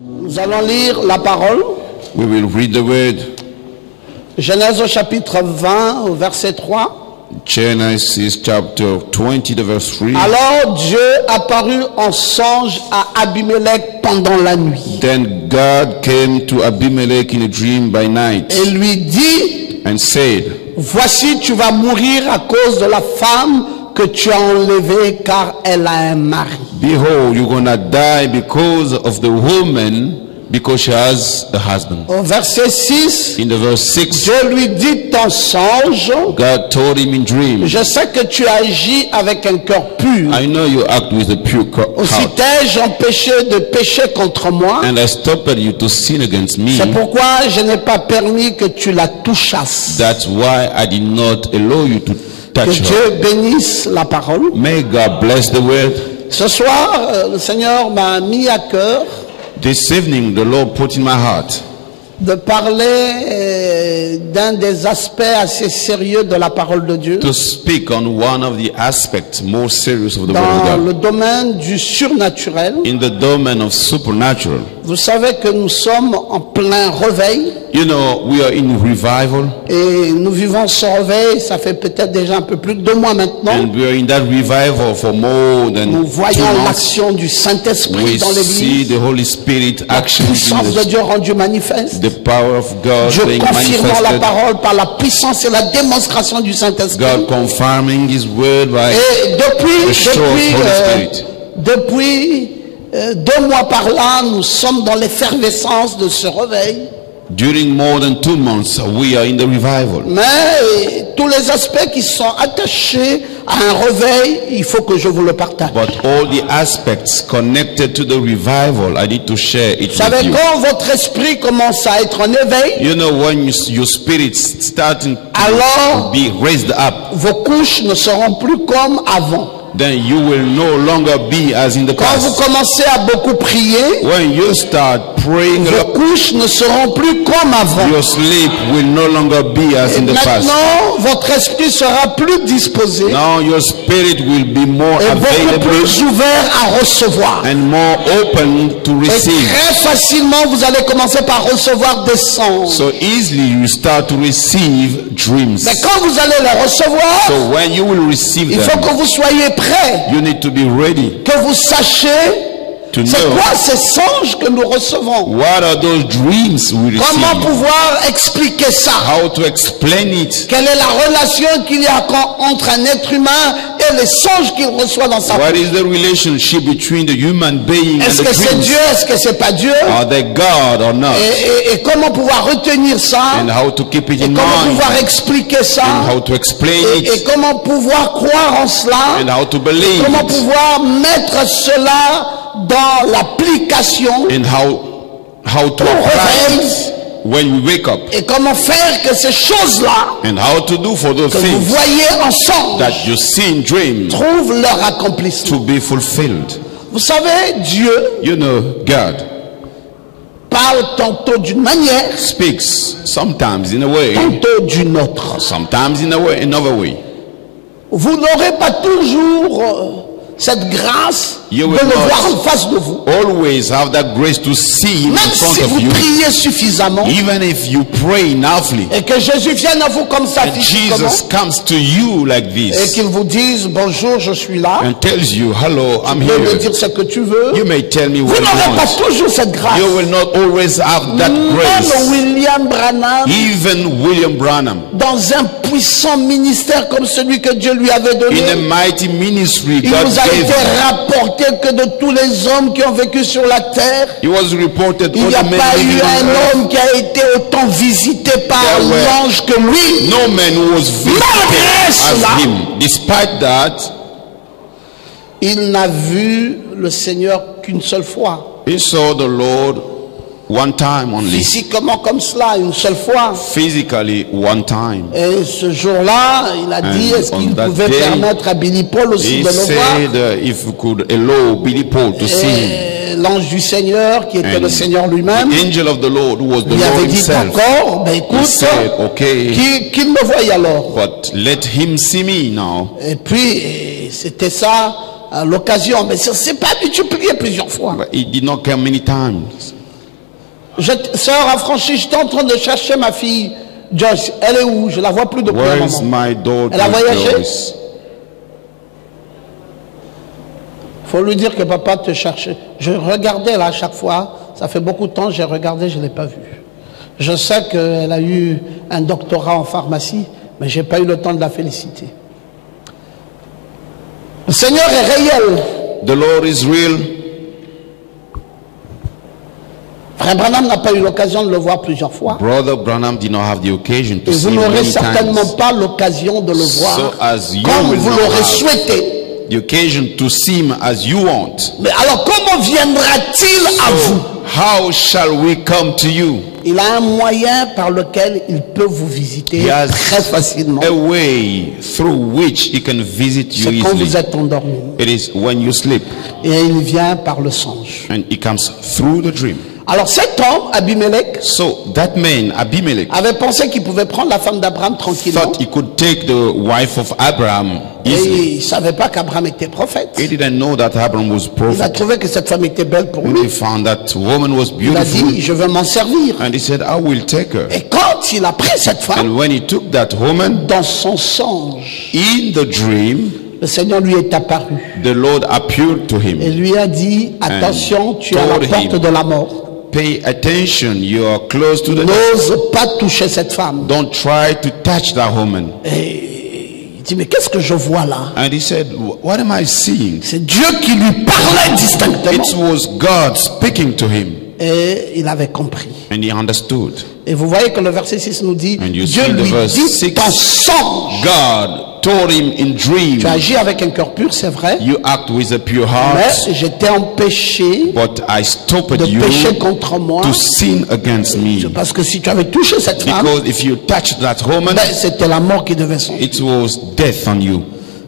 Nous allons lire la parole. We will read the word. Genèse au chapitre 20, au verset 3. Genesis chapter 20, the verse 3. Alors Dieu apparut en songe à Abimelech pendant la nuit. Then God came to Abimelech in a dream by night Et lui dit, and said, voici tu vas mourir à cause de la femme que tu as enlevée car elle a un mari. behold, you're gonna die because of the woman, because she has a husband. Au verset 6, In the verse 6, Dieu lui dit en songe, God told him in dream, je sais que tu agis avec un cœur pur. I know you act with a pure Aussi heart, t'ai-je empêché de pécher contre moi. and I stopped you to sin against me. C'est pourquoi je n'ai pas permis que tu la touchasses. That's why I did not allow you to Que touch her. Dieu bénisse la parole. May God bless the word. Ce soir, le Seigneur m'a mis à cœur This evening, the Lord put in my heart de parler d'un des aspects assez sérieux de la parole de Dieu to speak on one of the aspects more serious of the word dans of le God, domaine du surnaturel. in the domain of supernatural. Vous savez que nous sommes en plein réveil You know, we are in revival, et nous vivons ce réveil, ça fait peut-être déjà un peu plus de 2 mois maintenant. and we are in that revival for more than Nous 2 voyons months. l'action du Saint-Esprit We dans see l'Église, the Holy Spirit la action, puissance de Dieu rendue manifeste. the power of God Dieu being confirmant la manifested, parole par la puissance et la démonstration du Saint-Esprit. God confirming His word by Et the show of Holy Spirit. depuis 2 mois par là, nous sommes dans l'effervescence de ce réveil. During more than 2 months, we are in the revival. Mais tous les aspects qui sont attachés à un réveil, il faut que je vous le partage. But all the aspects connected to the revival, I need to share it Vous savez, with you. quand votre esprit commence à être en éveil, You know, when your spirit's starting to alors be raised up, vos couches ne seront plus comme avant. then you will no longer be as in the Quand vous past. commencez à beaucoup prier, When you start praying a vos lot, couches ne seront plus comme avant. your sleep will no longer be as Et in the past. maintenant, votre esprit sera plus disposé Now your spirit will be more et beaucoup available plus ouvert à recevoir. and more open to Et receive. très facilement, vous allez commencer par recevoir des songes. So easily you start to receive dreams. Mais quand vous allez les recevoir, So when you will receive il faut them, que vous soyez prêts, you need to be ready que vous sachiez to c'est know quoi ces songes que nous recevons. what are those dreams we Comment receive, pouvoir expliquer ça? how to explain it, Quelle est la relation qu'il y a entre un être humain et les songes qu'il reçoit dans sa what vie? is the relationship between the human being and Est-ce the que c'est dreams, Dieu? Est-ce que c'est pas Dieu? are they God or not, Et comment pouvoir retenir ça? and how to keep it Et in comment mind, pouvoir expliquer ça? and how to explain Et it, comment pouvoir croire en cela? and how to believe Comment it, pouvoir mettre cela dans l'application? and how to Au apply réveil. it when we wake up, Et comment faire que ces choses-là and how to do for those que vous things voyez en songe that you see in dreams trouvent leur accomplissement? to be fulfilled. Vous savez, Dieu You know, God parle tantôt d'une manière, speaks sometimes in a way, tantôt d'une autre. sometimes in a way, another way. Vous n'aurez pas toujours cette grâce de You le will not voir en face de vous. always have that grace to see him in Même front si of vous you, priez suffisamment even if you pray enoughly, et que Jésus vienne à vous comme ça and physiquement Jesus comes to you like et this qu'il vous dise bonjour, je suis là, and tells you, hello, I'm tu peux me here. dire ce que tu veux. You may tell me Vous what you n'aurez pas want. toujours cette grâce. You will not always have that Même grace. William Branham, Even William Branham, dans un puissant ministère comme celui que Dieu lui avait donné, in a mighty ministry il God nous a gave été him, rapporté que de tous les hommes qui ont vécu sur la terre, he was reported il all n'y a the men pas eu living on un earth. homme qui a été autant visité par There were l'ange que lui. No man who was visited Malgré cela, as him. Despite that, il n'a vu le Seigneur qu'une seule fois. he saw the Lord one time only. Physiquement comme cela, une seule fois. Physically, one time. Et ce jour-là, il a dit, est-ce qu'il on that pouvait day, permettre à Billy Paul aussi He de le voir? said if we could allow Billy Paul to see him. Et l'ange du Seigneur, qui était And le Seigneur lui-même, The angel of the Lord, who was the lui Lord avait dit, himself, d'accord, ben he écoute, said, okay, qu'il me voie alors. but let him see me now. Et puis, c'était ça, à l'occasion. Mais ça s'est pas multiplié plusieurs fois. But he did not come many times. Sœur affranchie, j'étais en train de chercher ma fille Joyce. Elle est où? Je la vois plus depuis un Where is moment. my daughter Elle a voyagé? Joyce? Faut lui dire que papa te cherchait. Je regardais là à chaque fois. Ça fait beaucoup de temps, j'ai regardé, je ne l'ai pas vue. Je sais qu'elle a eu un doctorat en pharmacie, mais je n'ai pas eu le temps de la féliciter. Le Seigneur est réel. The Lord is real. Frère Branham n'a pas eu l'occasion de le voir plusieurs fois. Brother Branham did not have the occasion to Et see vous him n'aurez many certainement times. pas l'occasion de le voir So as you comme will vous not l'aurez have souhaité. the occasion to see him as you want. Mais alors comment viendra-t-il à vous? How shall we come to you? Il a un moyen par lequel il peut vous visiter He has très facilement. a way through which he can visit you C'est quand vous easily. êtes endormi. It is when you sleep, Et il vient par le songe. and he comes through the dream. Alors cet homme, Abimelech, So that man, Abimelech, avait pensé qu'il pouvait prendre la femme d'Abraham tranquillement. thought he could take the wife of Abraham Et easily. il ne savait pas qu'Abraham était prophète. He didn't know that Abraham was Il a prophet. trouvé que cette femme était belle pour And lui. he found that woman was Il a dit, beautiful. je veux m'en servir. And he said, I will take her. Et quand il a pris cette femme, And when he took that woman, dans son songe, in the dream, le Seigneur lui est apparu the Lord appeared to et him. lui a dit, attention, tu es à la told porte him, de la mort. Pay attention, you are close to the death. N'ose pas toucher cette femme. Don't try to touch that woman. Et il dit, mais qu'est-ce que je vois là? And he said, what am I seeing? C'est Dieu qui lui parlait distinctement. It was God speaking to him. Et il avait compris. And he understood. Et vous voyez que le verset 6 nous dit, And you Dieu see the lui verse dit 6. en songe. God told him in dream, Tu agis avec un cœur pur, c'est vrai, you act with a pure mais heart, j'étais empêché but I stopped de you pécher contre moi, to sin against me. parce que si tu avais touché cette femme, Because if you touched that woman, ben, c'était la mort qui devait s'en. it was death on you.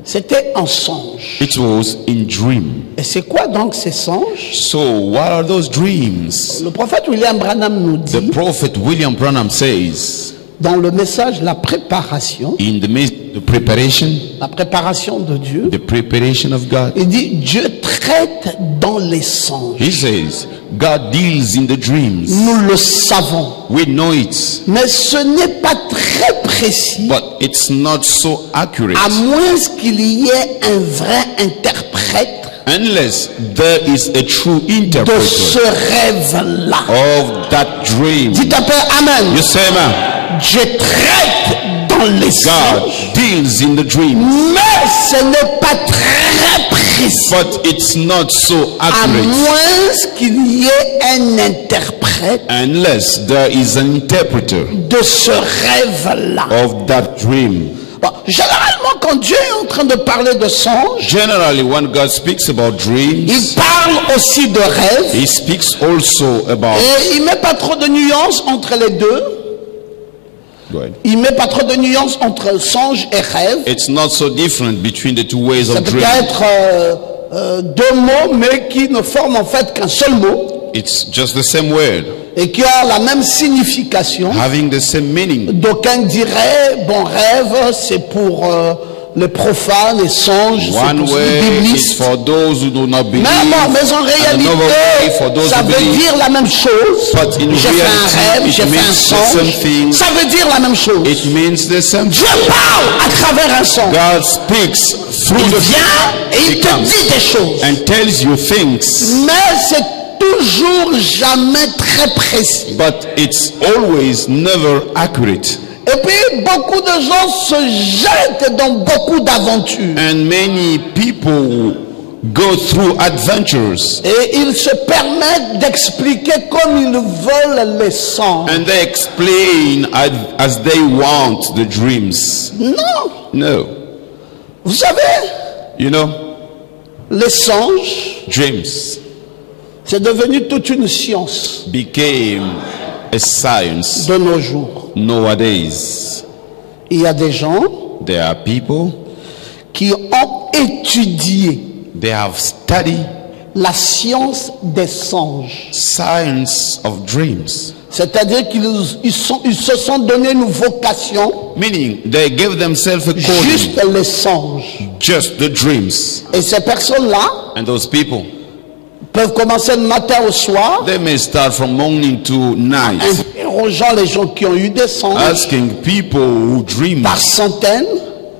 C'était en songe. It was in dream. Et c'est quoi donc ces songes? So what are those dreams? Le prophète William Branham nous The dit, prophet William Branham says, dans le message La préparation, in the midst of the preparation de Dieu, the preparation of God, il dit, Dieu traite dans les songes. he says, God deals in the dreams. Nous le savons. We know it, Mais ce n'est pas très précis, but it's not so accurate à moins qu'il y ait un vrai interprète unless there is a true de interpreter ce rêve-là. of that dream. Dites un peu Amen. You say, man, Dieu traite dans les God songes, deals in the dream, mais ce n'est pas très précis, but it's not so à accurate moins qu'il y ait un interprète unless there is an interpreter de ce rêve-là. of that dream. Bon, généralement, quand Dieu est en train de parler de songes, Generally, when God speaks about dreams, il parle aussi de rêves. he speaks also about. Et il met pas trop de nuances entre les deux. Go ahead. Il met pas trop de nuances entre songe et rêve. It's not so different between the two ways Ça of peut dream. être deux mots, mais qui ne forment en fait qu'un seul mot It's just the same word, et qui ont la même signification. having the same meaning. D'aucuns diraient, bon, rêve, c'est pour les profanes, les songes, c'est One pour les way is biblistes. for those who do not believe, Mais en and another way for réalité, those ça who veut believe. dire la même chose. But in J'ai fait un reality, rêve, it j'ai fait un means the same songe. thing. Ça veut dire la même chose. It means the same. Dieu parle à travers un songe. God speaks through Il the vient et il He te comes dit des choses. and tells you things, Mais c'est toujours jamais très précis. but it's always never accurate. Et puis, beaucoup de gens se jettent dans beaucoup d'aventures. And many people go through adventures Et ils se permettent d'expliquer comme ils veulent les songes. and they explain as they want the dreams. Non. No. Vous savez, You know, les songes, dreams c'est devenu toute une science became a science de nos jours. nowadays. Il y a des gens There are people, qui ont étudié they have studied la science des songes. science of dreams. C'est-à-dire qu'ils se sont donné une vocation, Meaning, they gave themselves a calling, juste les songes. just the dreams. Et ces personnes-là, And those people, peuvent commencer le matin au soir, They may start from morning to night, interrogeant les gens qui ont eu des songes asking people who dream, par centaines,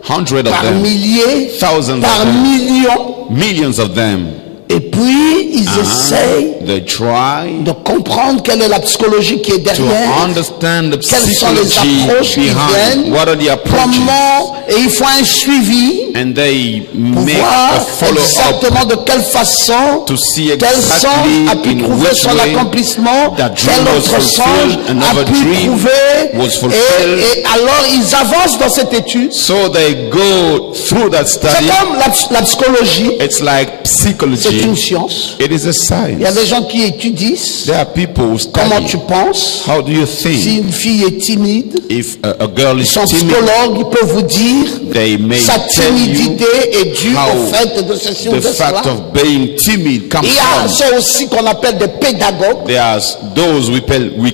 hundreds of par them, milliers, thousands par of them, millions. millions of them. Et puis, ils essayent They try de comprendre quelle est la psychologie qui est to derrière, understand the quelles sont les psychology approches qui behind. viennent, What are the approaches? comment, et ils font un suivi And they pour make voir a follow-up exactement de quelle façon to see tel exactly songe a pu in trouver which son way accomplissement, that dream tel was autre songe fulfilled, a another pu dream trouver, was fulfilled. et alors ils avancent dans cette étude. So they go through that C'est study. comme la psychologie, It's like c'est psychology. une science. It is a Il y a science. des gens qui étudient There are people who comment tu study. penses. How do you Si think? une fille est timide, If a girl is son timid, psychologue il peut vous dire they may sa tell you timidité est due how au fait de ceci ou the de cela. fact of being timid comes Il y a from. ceux aussi qu'on appelle des pédagogues. There's those we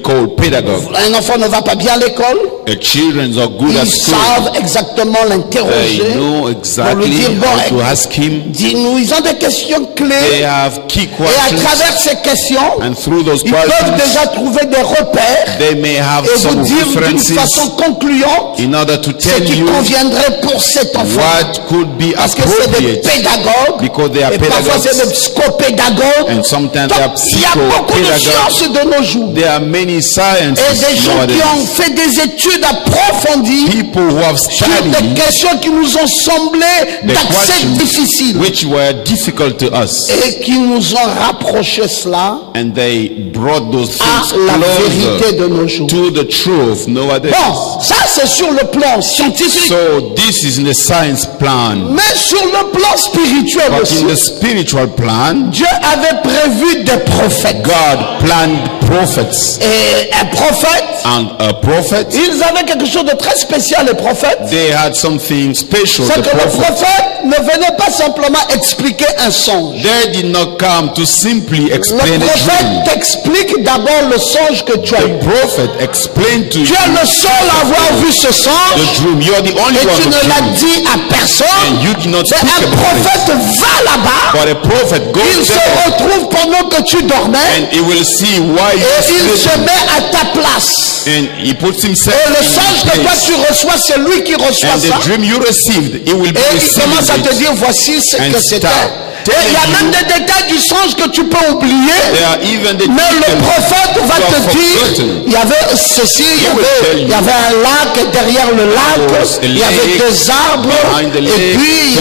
call pedagogues. Un enfant ne va pas bien à l'école, The children are good at ils school. savent exactement l'interroger. They know Pour lui exactly dire, how to bon, ask him. dis-nous, ils ont des questions They clés. have key Et à questions, travers ces questions, and through those ils peuvent questions, déjà trouver des repères they may have et vous some dire d'une references façon concluante in order to ce tell qui you conviendrait pour cet enfant. what could be Parce que c'est des appropriate, pédagogues, because they are et parfois pedagogues, c'est des psychopédagogues. and sometimes Donc, they are il y a beaucoup de psychopedagogues. sciences de nos jours. There are many Et sciences des gens qui ont nowadays. fait des études approfondies People who have sur des studied questions qui nous ont semblé the d'accès questions difficile which were difficult to us, et qui nous ont rapproché cela and they brought those à things la vérité closer de nos jours. to the truth nowadays. Bon, ça c'est sur le plan scientifique, So this is in the science plan. mais sur le plan spirituel But aussi. in the spiritual plan, Dieu avait prévu des prophètes. God planned prophets. Et un prophète, And a prophet, ils avaient quelque chose de très spécial, les prophètes. they had something special. C'est The que le prophet, prophète ne venait pas simplement expliquer un songe. they did not come to simply Le explain a dream. prophète t'explique d'abord le songe que tu as eu. The prophet explained to Tu you es le seul à avoir vu ce the songe dream. You are the only et one tu who ne l'as dreamed. dit à personne. And you did not Mais speak un about it. prophète va là-bas, But a prophet il goes se there retrouve pendant que tu dormais and he will see why et you il se sleeping. met à ta place. And he puts himself Et le in songe his que toi place. tu reçois, c'est lui qui reçoit And the ça. dream you received, he will be Et il commence à te receiving dire, it. voici ce And que c'était. start Et il y a telling même you. des détails du songe que tu peux oublier. There are even the Mais le details prophète va you te have dire, forgotten. il y avait ceci, He will tell il y you. avait un lac, et derrière le lac, was a il y avait lake, deux arbres, behind the et lake, puis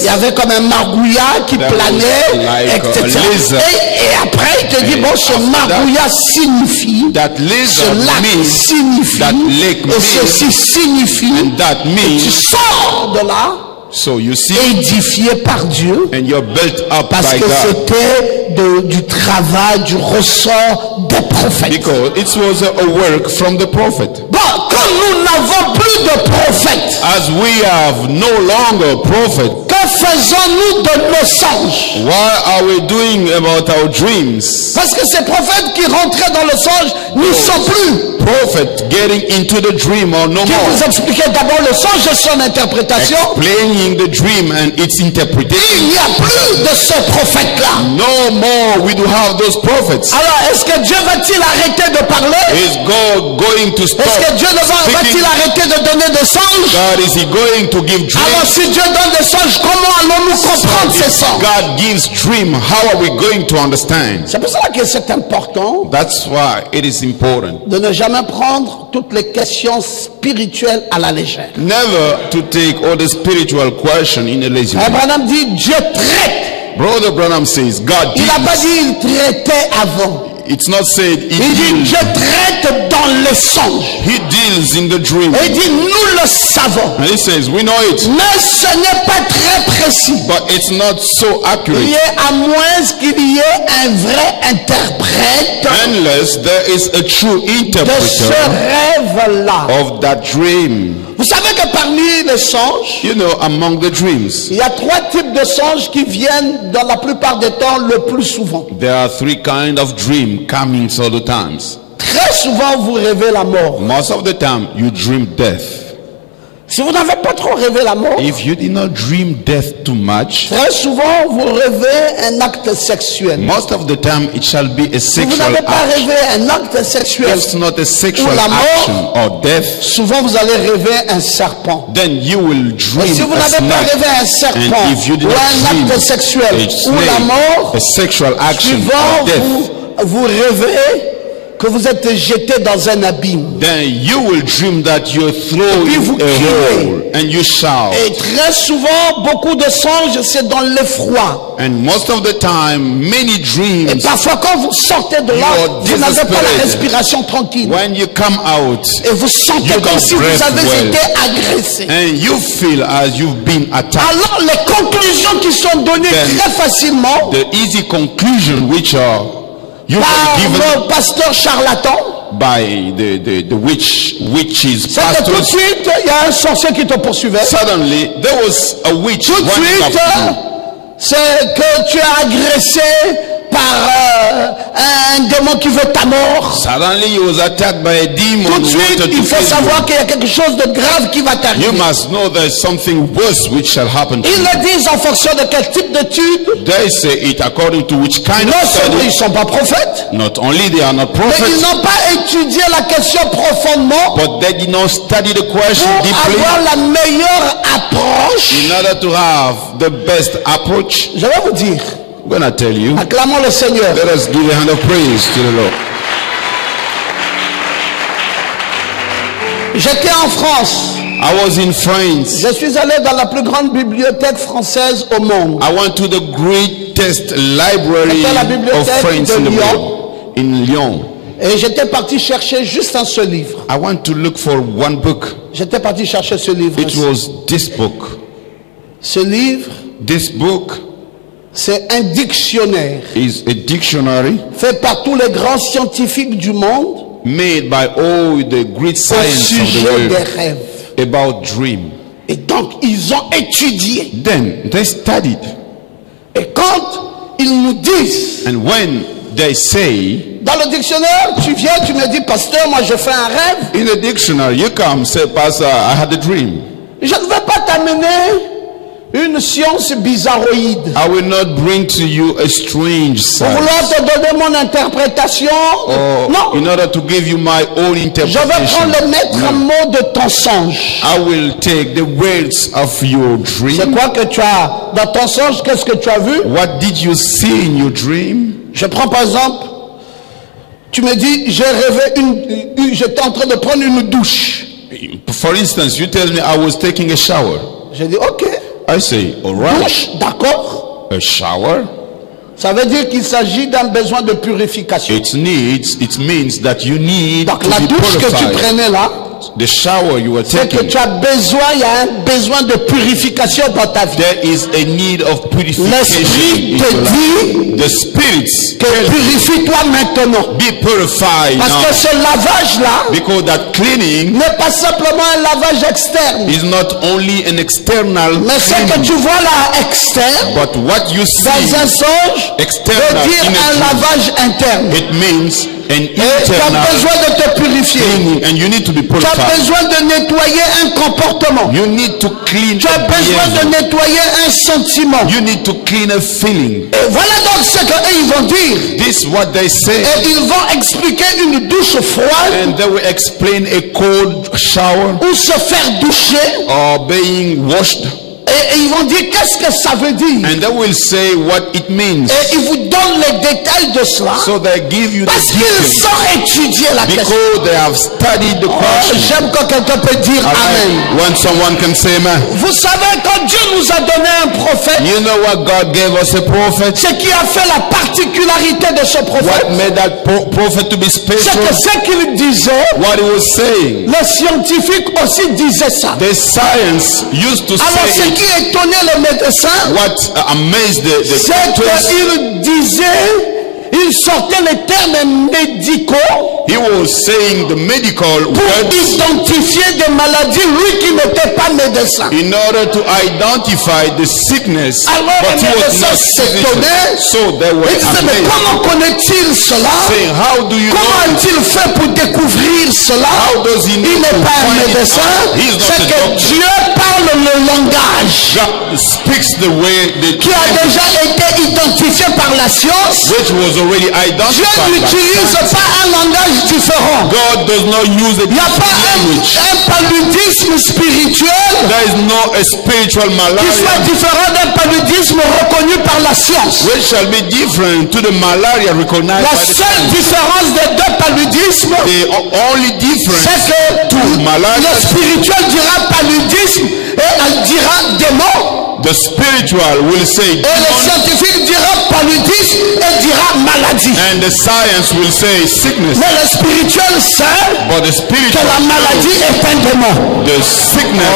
il y avait comme un margouillat qui There planait, was like etc. a lizard. Et après, il te dit, bon, ce after that, margouillat signifie, That ce lizard lac means, signifie, that lake et means, ceci signifie, and that tu means, sors de là, so you see, édifié par Dieu, and you're built up parce by que God. c'était du travail, du ressort des prophètes. Because it was a work from the prophet. Bon, comme nous n'avons plus de prophètes, As we have no longer prophet, que faisons-nous de nos songes? what are we doing about our dreams? Parce que ces prophètes qui rentraient dans le songe n'y sont plus. Prophet getting into the dream or no Qui more. vous expliquait d'abord le songe et son interprétation. Explaining the dream and its interpretation. Il n'y a plus de ces prophètes-là. No more we do have those prophets. Alors, est-ce que Dieu va-t-il arrêter de parler? Is God going to stop Est-ce que Dieu va-t-il speaking? arrêter de donner des songes? God, is he going to give Alors, dreams? si Dieu donne des songes, comment allons-nous comprendre ces If songes? God gives dream, how are we going to understand? C'est pour cela que c'est important That's why it is important de ne jamais prendre toutes les questions spirituelles à la légère. never to take all the spiritual question in a lazy way. Abraham dit Dieu traite. Brother Branham says God Il n'a pas deals. dit il traitait avant. It's not said he Il dit deals. Dieu traite dans les songes. He deals in the dream. Et il dit nous le savons. And he says we know it, Mais ce n'est pas très précis. but it's not so Il accurate y a à moins qu'il y ait un vrai interprète unless there is a true de ce interpreter rêve-là. of that dream. Vous savez que parmi les songes, You know, among the dreams, il y a trois types de songes qui viennent dans la plupart des temps le plus souvent. there are three kinds of dream coming all the times. Très souvent, vous rêvez la mort. Most of the time, you dream death. Si vous n'avez pas trop rêvé la mort, if you did not dream death too much, très souvent vous rêvez un acte sexuel. most of the time it shall be a Si vous sexual n'avez pas act. rêvé un acte sexuel, If it's not a sexual ou la mort, action or death, souvent vous allez rêver un serpent. then you will Et dream si vous a n'avez pas snake. rêvé un serpent And if you did ou not un dream acte sexuel a ou la snake, mort, a sexual action souvent or death, vous rêvez que vous êtes jeté dans un abîme. then you will dream that you're thrown puis vous in a criez. hole and you shout. Et très souvent, beaucoup de songes, c'est dans l'effroi. And most of the time, many Et dreams, parfois, quand vous sortez de là, You are vous n'avez pas desperate. la respiration tranquille. when you come out, Et vous sentez You comme don't si vous breathe avez well. été agressé. and you feel as you've been attacked, Alors, les conclusions qui sont données Then- très facilement the easy conclusion which are you par were given le pasteur charlatan, by the witches, c'est que tout de pastors. suite, il y a un sorcier qui te poursuivait. Suddenly, there was a witch Tout de running suite, up to you. c'est que tu es agressé par un démon qui veut ta mort. Suddenly, he was attacked by a demon Tout de who suite, wanted il to faut kill savoir you. qu'il y a quelque chose de grave qui va You t'arriver. must know there's something worse which shall happen to Ils you. le disent en fonction de quel type d'étude. They say it according to which kind Non of seulement ils ne study. sont pas prophètes, Not only they are not mais ils prophets, n'ont pas étudié la question profondément but they did not study the question pour deeply avoir la meilleure approche. in order to have the best approach. Je vais vous dire, I'm going to tell you. acclamons le Seigneur. Let us give a hand of praise to the Lord. J'étais en France. I was in France. Je suis allé dans la plus grande bibliothèque française au monde. I went to the greatest library C'était la of bibliothèque France de in the Lyon. world, in Lyon. Et j'étais parti chercher juste un seul livre. I went to look for one book. J'étais parti chercher ce livre. It was this book. Ce livre, This book c'est un dictionnaire is a dictionary fait par tous les grands scientifiques du monde made by all the great au science of the sujet des world rêves. about dream. Et donc, ils ont étudié. Then they studied. Et quand ils nous disent, And when they say, dans le dictionnaire, tu viens, tu me dis, pasteur, moi je fais un rêve. in the dictionary, you come, say, Pastor, I had a dream. Je ne vais pas t'amener une science bizarroïde. I will not bring to you a strange Pour vouloir science. te donner mon interprétation. Or Non. in order to give you my own Je vais interpretation. prendre le maître mot de ton songe. I will take the words of your C'est dream. quoi que tu as dans ton songe? Qu'est-ce que tu as vu? What did you see in your dream? Je prends par exemple, tu me dis, j'ai rêvé j'étais en train de prendre une douche. For instance, you tell me I was taking a shower. Je dis, ok, I say, all right, douche, d'accord. a shower. Ça veut dire qu'il s'agit d'un besoin de purification. It means that you need Donc to la be douche que tu purified. prenais là, The shower you were c'est que taking, tu as besoin, il y a un besoin de purification dans ta vie. there is a need of purification L'esprit in te your life. dit The spirits que purifie-toi maintenant. be purified Parce que now, ce lavage-là because that cleaning n'est pas simplement un lavage externe. is not only an external Mais ce que cleaning, tu vois là externe, but what you dans un see songe, external veut dire in a un dream, lavage interne. it means an Et tu as internal besoin de te purifier. cleaning, and you need to be Tu as purified. besoin de nettoyer un comportement. You need to clean Tu as a besoin de behavior. nettoyer un sentiment. You need to clean a feeling. Et voilà donc ce qu'ils vont dire. This is what they say, Et ils vont expliquer une douche froide and they will explain a cold shower ou se faire doucher. or being washed, Et ils vont dire qu'est-ce que ça veut dire. and they will say what it means. Et ils vous donnent les détails de cela. So they give you the Parce qu'ils details ont étudié la question. because they have studied the question. J'aime quand quelqu'un peut dire Amen. When someone can say amen. Vous savez, quand Dieu nous a donné un prophète, You know what God gave us a prophet? ce qui a fait la particularité de ce prophète, What made that prophet to be c'est special? que ce qu'il disait, What he was saying. les scientifiques aussi disaient ça. The science used to Alors say ce it. qui étonnait les médecins, What amazed the c'est doctors, qu'il disait, il sortait les termes médicaux he was saying the medical pour words identifier des maladies, lui qui n'était pas médecin. in order to identify the sickness, Alors but les he was médecins not physician. s'étonnaient. So they were Ils disaient, mais amazed, comment connaît-il cela? saying, how do you Comment know? a-t-il fait pour découvrir cela? How does he know Il n'est to pas un find it médecin. out? He is not C'est a que doctor. Dieu parle le langage God speaks the way qui a déjà été identifié par la science. which was already Dieu identified by n'utilise science. pas un langage différent. God does not use a Il n'y a pas different language. un paludisme spirituel There is no a spiritual qui soit malaria différent d'un paludisme reconnu par la science. which shall be different to the malaria recognized La by the seule science. différence des deux paludismes, The only difference c'est que malaria, le spirituel dira paludisme et elle dira démon. the spiritual will say Et le demon, scientifique dira paludisme et dira maladie. and the science will say sickness. Mais le spirituel sait But the que spiritual la maladie knows est un démon. the sickness.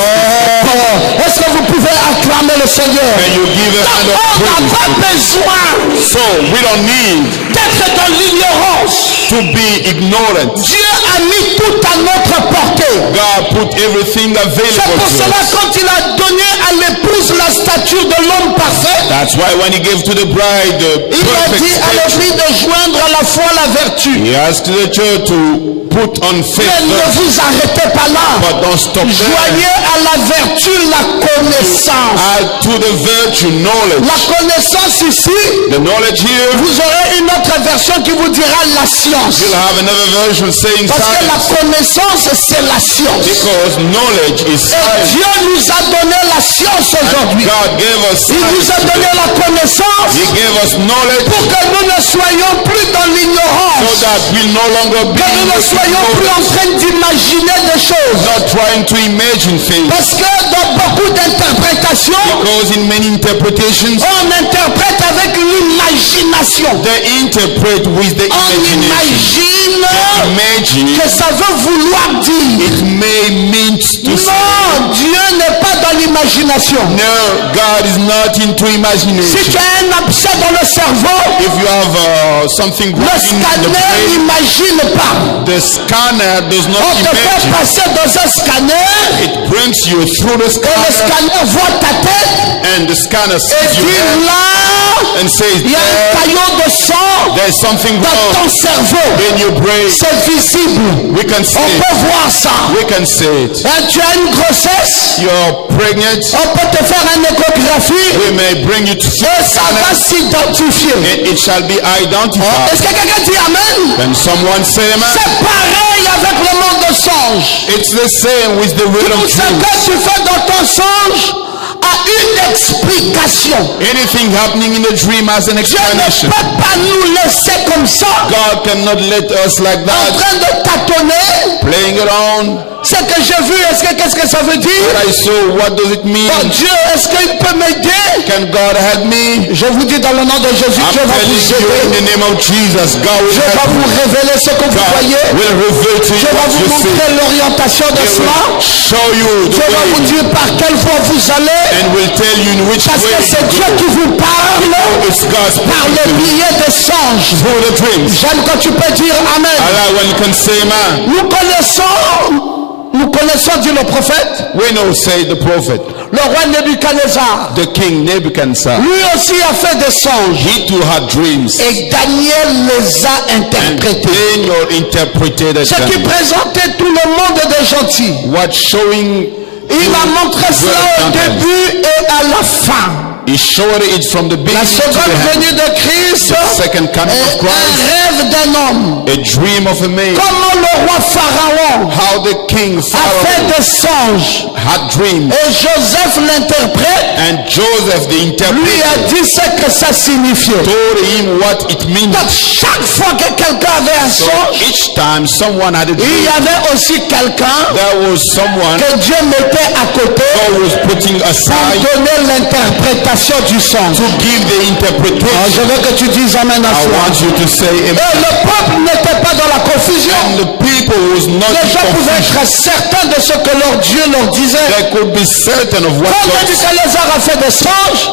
Oh, est-ce que vous pouvez acclamer le Seigneur? Can you give a hand of On n'a praise? pas besoin So we don't need d'être dans l'ignorance. to be ignorant. Dieu a mis tout à notre portée. God put everything C'est available pour to cela us. quand il a donné à l'épouse la stature de l'homme parfait, That's why when he gave to the bride the il a perfect dit à stature, l'église de joindre à la foi la vertu. he asked the church to put on faith Mais ne first, vous arrêtez pas là. but don't stop there. Joignez à la vertu la connaissance. Add to the virtue knowledge. La connaissance ici, The knowledge here, vous aurez une autre version qui vous dira la science. you'll have another version saying Parce que la science, connaissance, c'est la science. because knowledge is Et science. Dieu nous a donné la science aujourd'hui. God gave us Il nous a science donné today. la connaissance He gave us knowledge pour que nous ne soyons plus dans so l'ignorance. that we'll no longer be Que nous ne soyons plus en train d'imaginer des choses. not trying to imagine things. Parce que dans beaucoup d'interprétations, Because in many interpretations, on interprète avec l'imagination. they interpret with the On imagination. imagine Imagine que ça veut vouloir dire. it may mean to say, Non, Dieu n'est pas dans l'imagination. no, God is not into Si imagination. tu as un abcès dans le cerveau, If you have something le wrong in the scanner brain, n'imagine pas. the scanner does not On te fait imagine. passer dans un scanner It brings you through the et le scanner, scanner voit ta tête and the scanner et sees you dit there là, and says, il y a un there, caillot de sang there's something dans wrong ton cerveau. in your brain. C'est visible. We can On see it. peut voir ça. We can see it. Et tu as une grossesse, You're pregnant. on peut te faire une échographie We may bring you to see et the ça va scanner, s'identifier. and it shall be identified. Est-ce que quelqu'un dit Amen? Can someone say amen? C'est pareil avec le monde de songe. It's the same with the will of Tout ce truth. que tu fais dans ton songe a une explication. Anything happening in the dream has an Dieu ne explanation. peut pas nous laisser comme ça, God cannot let us like en that, train de tâtonner. playing around. Ce que j'ai vu, qu'est-ce que ça veut dire? What I saw, what does it mean? Oh Dieu, est-ce qu'il peut m'aider? Can God help me? Je vous dis dans le nom de Jésus, I'm Dieu va telling vous you in aider. the name of Jesus, God will Dieu va help vous you. révéler ce que vous God voyez. will reveal to Dieu you va what vous you see. montrer l'orientation de He cela. will show you the Dieu va vous way dire par quelle voie vous allez. and will tell you in which Parce way que c'est to Dieu go. qui vous parle It's God's par le plan biais des songes. through the dreams. J'aime quand tu peux dire Amen. Allah, when you can say man, Nous connaissons, dit le prophète, we know, say the prophet, le roi Nebuchadnezzar. the king Nebuchadnezzar. Lui aussi a fait des songes. He too had dreams. Et Daniel les a And interprétés. Daniel interpreted Ce qui them. présentait tout le monde des gentils. What showing Il a montré cela au début et à la fin. he showed it from the La beginning to the seconde end. venue de Christ Second coming of est un Christ, rêve d'un homme. a dream of a man. Comment le roi Pharaon How the king a fait Pharaoh des songes. had dreams, Et Joseph l'interprète and Joseph the lui interpreter a dit ce que ça signifiait. told him what it means. Donc chaque fois que quelqu'un avait un So songe, each time someone had a il dream, y avait aussi quelqu'un there was someone que Dieu mettait à côté God was putting pour aside donner l'interprétation du songe. to give the Alors, interpretation. je veux que tu dises Amen à I cela. want you to say Et amen. le peuple n'était pas dans la confusion. And the people was not Les in gens pouvaient confusion. être certains de ce que leur Dieu leur disait. They could be certain of what Quand God said. Nebuchadnezzar a fait des songes,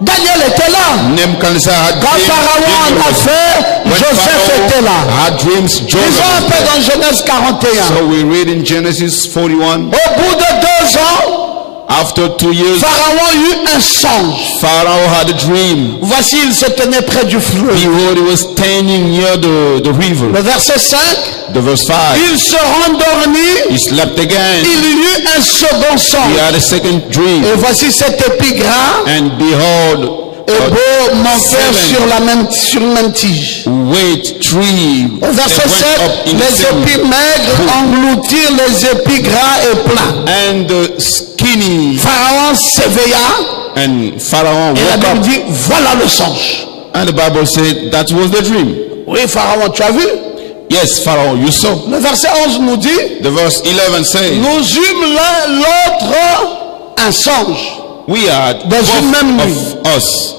Daniel était là. Nebuchadnezzar had Quand dreams. Pharaon en a Daniel was- fait, When Joseph était là. Pharaoh had dreams, Ils Joseph ont un was peu there. dans Genèse 41. So we read in Genesis 41, Au bout de 2 ans, After 2 years, Pharaon eut un songe. Pharaoh had a dream. Voici, il se tenait près du fleuve. Behold, he was standing near the river. Le verset 5. The verse 5. Il se rendormit. He slept again. Il eut un second He songe. had a second dream. Et voici cet épigramme. And behold, Et beau montèrent sur le même tige. wait tree Au verset 7, les épis maigres engloutirent les épis gras et plats. and the skinny Pharaon s'éveilla and Pharaoh et la woke Bible up. dit, voilà le songe. And the Bible said that was the dream. Oui, Pharaon, tu as vu? Yes, Pharaoh, you saw. Le verset 11 nous dit, The verse 11 says, nous eûmes l'un l'autre un songe. we had Dans une même both nuit. of us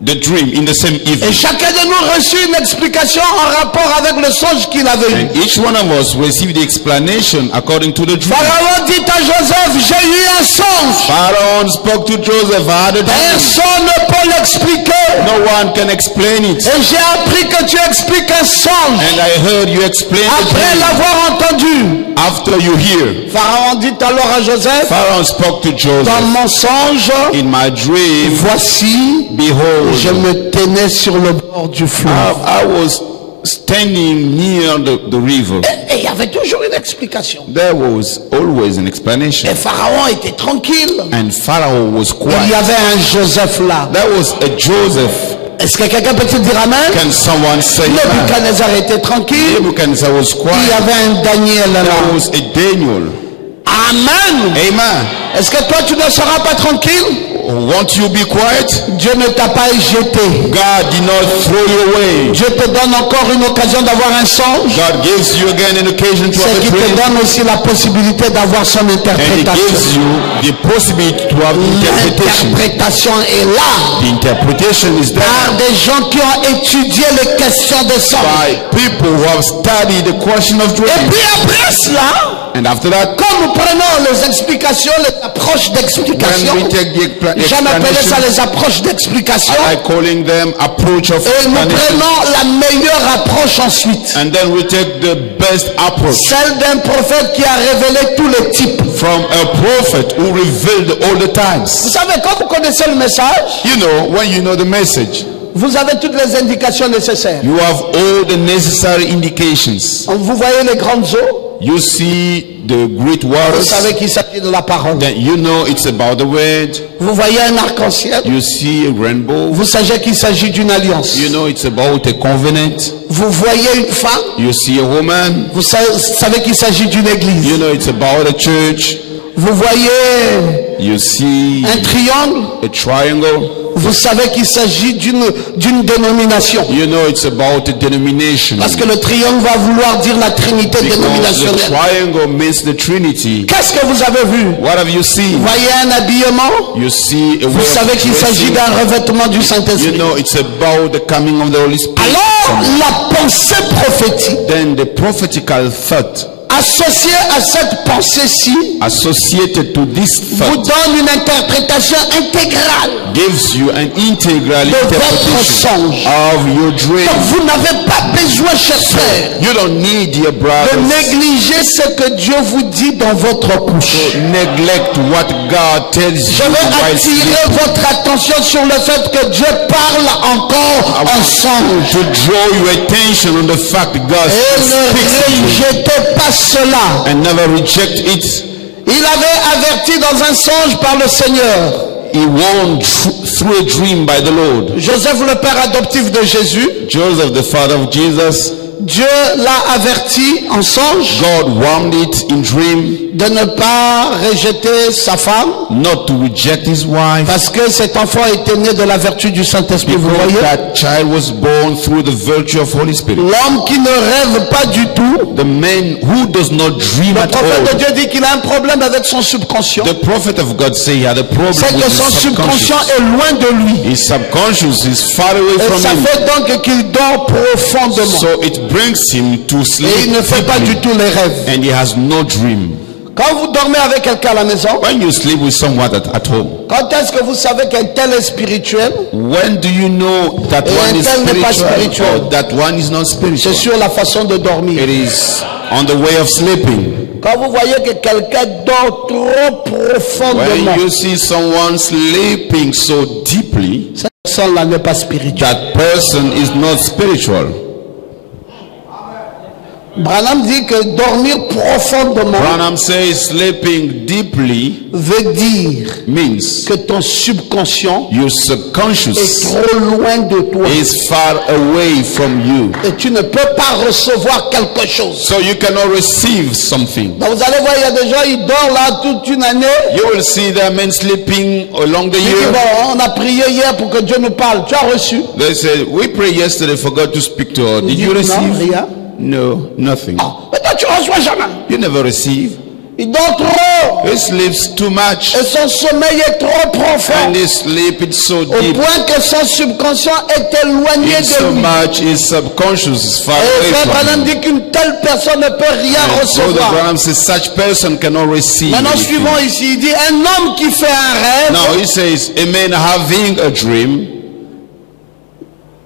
the dream in the same Et evening. chacun de nous reçut une explication en rapport avec le songe qu'il avait eu. And each one of us received the explanation according to the dream. Pharaon dit à Joseph, j'ai eu un songe. Pharaoh spoke to Joseph, I had a dream. Personne ne peut l'expliquer. No one can explain it. Et j'ai appris que tu expliques un songe And I heard you explain the après dream l'avoir entendu. after you hear. Pharaon dit alors à Joseph, Pharaoh spoke to dans Joseph, mon songe, in my dream, voici, behold, je me tenais sur le bord du fleuve. I was standing near the river. Et il y avait toujours une explication. There was always an explanation. Et Pharaon était tranquille. And Pharaoh was Il y quiet. avait un Joseph là. There was a Joseph. Est-ce que quelqu'un peut te dire amen? Can someone say that? Nebuchadnezzar était tranquille. Nebuchadnezzar was Il y quiet. avait un Daniel là. There was a Daniel. Amen. Amen. Est-ce que toi tu ne seras pas tranquille? Won't you be quiet? Dieu ne t'a pas jeté. God did not throw you away. Dieu te donne encore une occasion d'avoir un songe. God gives you again an occasion to have C'est a qu'il te dream. donne aussi la possibilité d'avoir son And He interprétation. gives you the possibility to have interpretation. L'interprétation est là The interpretation is par there des gens qui ont étudié les questions de songe. by people who have studied the question of Et dream. puis après cela, And after that, quand nous prenons les explications, les approches d'explication, when we take the j'aime appeler ça explanation, les approches d'explication, I calling them approach of et nous explanation. prenons la meilleure approche ensuite. And then we take the best approach Celle d'un prophète qui a révélé tous les types. from a prophet who revealed all the Vous times. savez, quand vous connaissez le message, You know, when you know the message, vous avez toutes les indications nécessaires. you have all the necessary indications. Vous voyez les grandes eaux, You see the great vous waters, savez qu'il s'agit de la parole. then you know it's about the word. Vous voyez un arc-en-ciel, You see a rainbow, vous savez qu'il s'agit d'une alliance. you know it's about a covenant. Vous voyez une femme, You see a woman, vous savez qu'il s'agit d'une église. you know it's about a church. Vous voyez You see un triangle, a triangle, vous savez qu'il s'agit d'une dénomination. you know it's about a denomination. Parce que le triangle va vouloir dire la trinité Because the dénominationnelle. triangle means the Trinity. Qu'est-ce que vous avez vu? What have you Vous seen? voyez un habillement, You see a vous way savez of qu'il s'agit dressing. d'un revêtement du You Saint-Esprit. know it's about the coming of the Holy Spirit. Alors, la pensée prophétique, Then the prophetical thought associée à cette pensée-ci, associated to this vous thought donne une interprétation intégrale gives you an integral de votre interpretation songe. of your dream. Donc, vous n'avez pas besoin, chers frères, You don't need, dear de brothers, négliger ce que Dieu vous dit dans votre bouche. to neglect what God tells Je you veux while attirer sleeping. votre attention sur le fait que Dieu parle encore en songe. To draw your attention on the fact that God Et ne speaks to you rejetez pas cela. and never reject it. Il avait averti dans un songe par le Seigneur. He warned through a dream by the Lord. Joseph, le père adoptif de Jésus, Joseph, the father of Jesus, Dieu l'a averti en songe God warned it in dream de ne pas rejeter sa femme not to reject his wife parce que cet enfant était né de la vertu du Saint-Esprit. Vous because voyez? that child was born through the virtue of Holy Spirit. L'homme qui ne rêve pas du tout. The man who does not dream Le at prophète de all. Dieu dit qu'il a un problème avec son subconscient. The prophet of God say he had a problem C'est with que his son subconscient subconscious. est loin de lui. His subconscious is far away Et from ça him. fait donc qu'il dort profondément. So it brings him to Et sleep il ne fait pas deeply, du tout les rêves. and he has no dream. Quand vous dormez avec quelqu'un à la maison, When you sleep with someone at home, quand est-ce que vous savez qu'un tel est spirituel? when do you know that Et one un is tel n'est pas spiritual spirituel. or that one is not C'est spiritual? sur la façon de dormir. It is on the way of sleeping. Quand vous voyez que quelqu'un dort trop profondément, When you see someone sleeping so deeply, cette personne-là n'est pas spirituelle. that person is not spiritual. Branham dit que dormir profondément Branham says sleeping deeply veut dire means que ton subconscient your est subconscious trop loin de toi is far away from you. et tu ne peux pas recevoir quelque chose. So you cannot receive something. Donc vous allez voir, il y a des gens, ils dorment là toute une année. You will see the men sleeping along the Ils disent, year. bon, on a prié hier pour que Dieu nous parle. Tu as reçu? They say, we prayed yesterday for God to speak to us. Did you Non, receive? rien. No, nothing. Ah, mais toi tu reçois jamais. You never receive. Il dort trop He sleeps too much. et son sommeil est trop profond And he sleep it so au deep. point que son subconscient est éloigné In so de lui. much his subconscious is far Et away Frère from Branham him. dit qu'une telle personne ne peut rien And Brother recevoir. Branham says such person cannot receive Maintenant anything. suivons ici, il dit un homme qui fait un rêve, Now he says a man having a dream,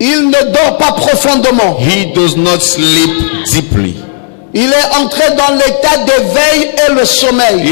il ne dort pas profondément. he does not sleep deeply. Il est entré dans l'état d'éveil et le sommeil.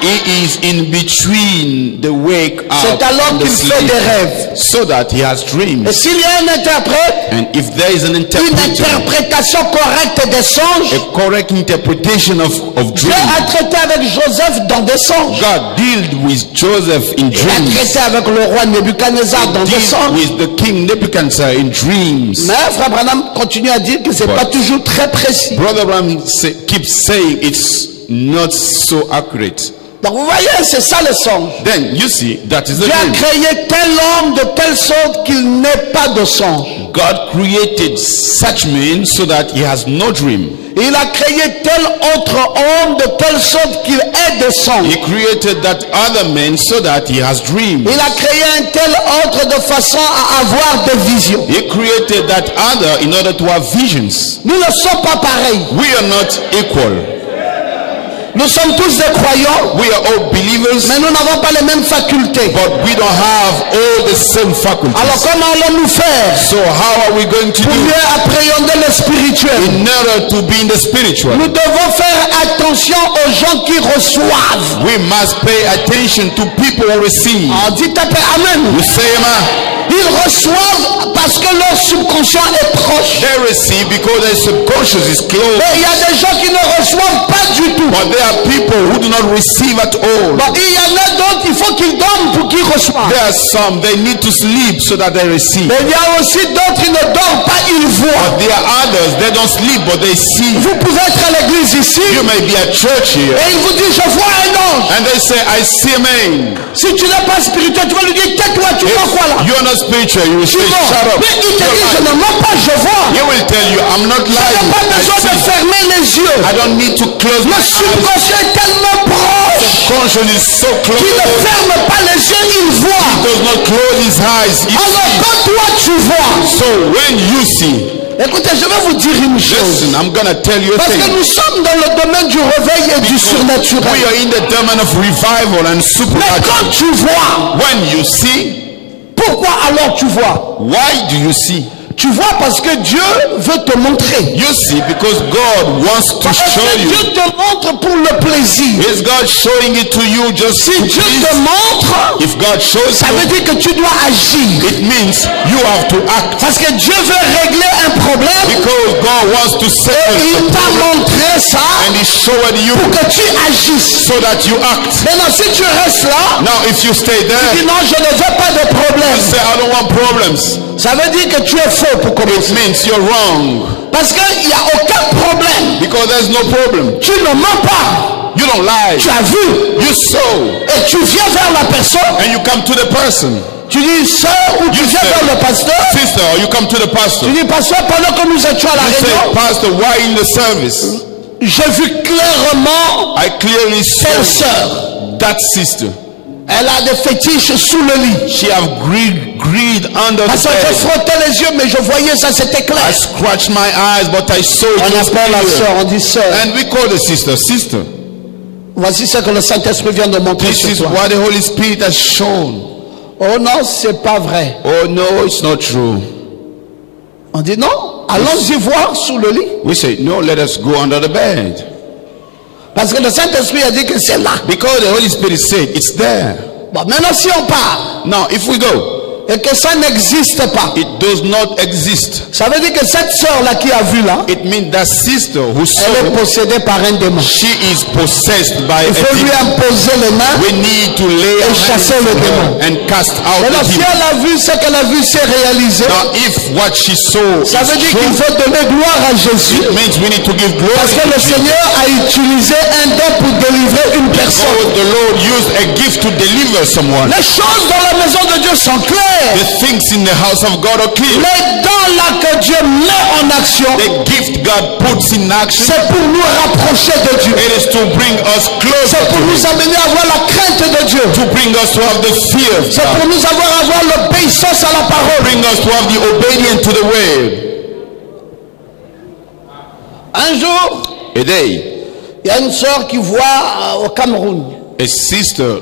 He is in between the wake C'est up alors and the qu'il fait sleep, des rêves. so that he has Et dreams. s'il y a un interprète, And if there is an une interpreter, interprétation correcte des songes, a correct interpretation of Dieu dreams, a traité avec Joseph dans des songes. God dealt with Joseph in Il a dreams. traité avec le roi Nebuchadnezzar dans des Dealt songes. with the king Nebuchadnezzar in dreams. Mais Frère Branham continue à dire que c'est pas toujours très précis. Brother Ram keeps saying it's not so accurate. Donc vous voyez, c'est ça le songe. Then you see that is the Dieu a dream. créé tel homme de telle sorte qu'il n'ait pas de songe. God created such man so that he has no dream. Et il a créé tel autre homme de telle sorte qu'il ait des songes. He created that other man so that he has dreams. Il a créé un tel autre de façon à avoir des visions. He created that other in order to have visions. Nous ne sommes pas pareils. We are not equal. Nous sommes tous des croyants, We are all believers, mais nous n'avons pas les mêmes facultés. but we don't have all the same Alors faculties. comment allons-nous faire So how are we going to pour do mieux appréhender le spirituel? in order to be in the spiritual? Nous devons faire attention aux gens qui reçoivent. We must pay attention to people who receive. On dit Amen. You say amen. Ils reçoivent parce que leur subconscient est proche. They receive because their subconscious is closed. Mais il y a des gens qui ne reçoivent pas du tout. But there are people who do not receive at all. Bon, il y en a d'autres, il faut qu'ils dorment pour qu'ils reçoivent. There are some, they need to sleep so that they receive. Mais il y a aussi d'autres qui ne dorment pas, ils voient. But there are others, they don't sleep, but they see. Vous pouvez être à l'église ici You may be at church here, et il vous dit je vois un ange. and they say, I see a man. Si tu n'es pas spirituel, tu vas lui dire tais-toi, tu vois quoi là? If you're not spiritual, you will Tu say, vois. shut up. Mais il te dit je ne mens pas, je vois. He will tell you, I'm not Je lying. n'ai pas I besoin de see. fermer les yeux. I don't need to close my Le eyes. subconscient est tellement proche Conscience is so close. qu'il ne ferme pas les yeux, il voit. He does not close his eyes. He Alors sees. quand toi tu vois, So when you see, écoutez, je vais vous dire une chose. listen, I'm gonna tell you a Parce que thing. nous sommes dans le domaine du réveil et du We surnaturel. are in the domain of revival and Mais supernatural. quand tu vois, When you see, pourquoi alors tu vois? why do you see? Tu vois parce que Dieu veut te montrer. You see because God wants to Parce show que you. Dieu te montre pour le plaisir. Is God showing it to you just Si to Dieu please? te montre, If God shows ça veut you, dire que tu dois agir. it means you have to act. Parce que Dieu veut régler un problème Because God wants to et settle il the t'a problem montré ça and He showed you pour que tu agisses. so that you act. Maintenant, si tu restes là, Now if you stay tu there, dis non, je ne veux pas de problème. say I don't want problems. Ça veut dire que tu es faux pour It commencer. means you're wrong. Parce qu'il n'y a aucun problème. Because there's no problem. Tu ne mens pas. You don't lie. Tu as vu. You sow. Et tu viens vers la personne. And you come to the person. Tu dis sœur ou tu You viens say, vers le pasteur. sister, or you come to the pastor. Tu dis pasteur, pendant que nous étions à la You say, réunion, pastor, why in the service? j'ai vu clairement I clearly telle saw sœur. that sister. Elle a des fétiches sous le lit. She have greed under Parce the que je bed. frottais les yeux, mais je voyais ça, c'était I clair. scratched my eyes, but I saw it On was appelle la clear. sœur, on dit sœur. And we call the sister, sister. Voici ce que le Saint-Esprit vient de montrer This sur is toi. what the Holy Spirit has shown. Oh non, c'est pas vrai. Oh no, it's not true. On dit non, allons-y voir sous le lit. We say, no, let us go under the bed. Parce que le Saint-Esprit a dit que c'est là. Because the Holy Spirit said it's there. Bon, maintenant si on part Now, if we go, et que ça n'existe pas, it does not exist. ça veut dire que cette sœur-là qui a vu là, It means that sister who saw, elle est possédée par un démon. she is possessed by Il a faut lui demon. imposer les mains. We need to lay Et hands chasser on le her démon. and cast out Alors the si demon. elle a vu ce qu'elle a vu s'est réalisé, Now, if what she saw ça veut is dire qu'il true, faut donner gloire à Jésus. it means we need to give glory Parce que to le Jesus. Seigneur a utilisé un don pour délivrer une personne. Because the Lord used a gift to deliver someone. Les choses dans la maison de Dieu sont claires. The things in the house of God are clear. Les dons là que Dieu met en action, The gift God puts in action, c'est pour nous rapprocher de Dieu. it is to bring us closer C'est pour to nous Him, amener à avoir la crainte de Dieu. to bring us to have the fear of C'est God, pour nous avoir l'obéissance à la parole. bring us to have the obedience to the word. Un jour, A day, il y a une sœur qui voit au Cameroun. a sister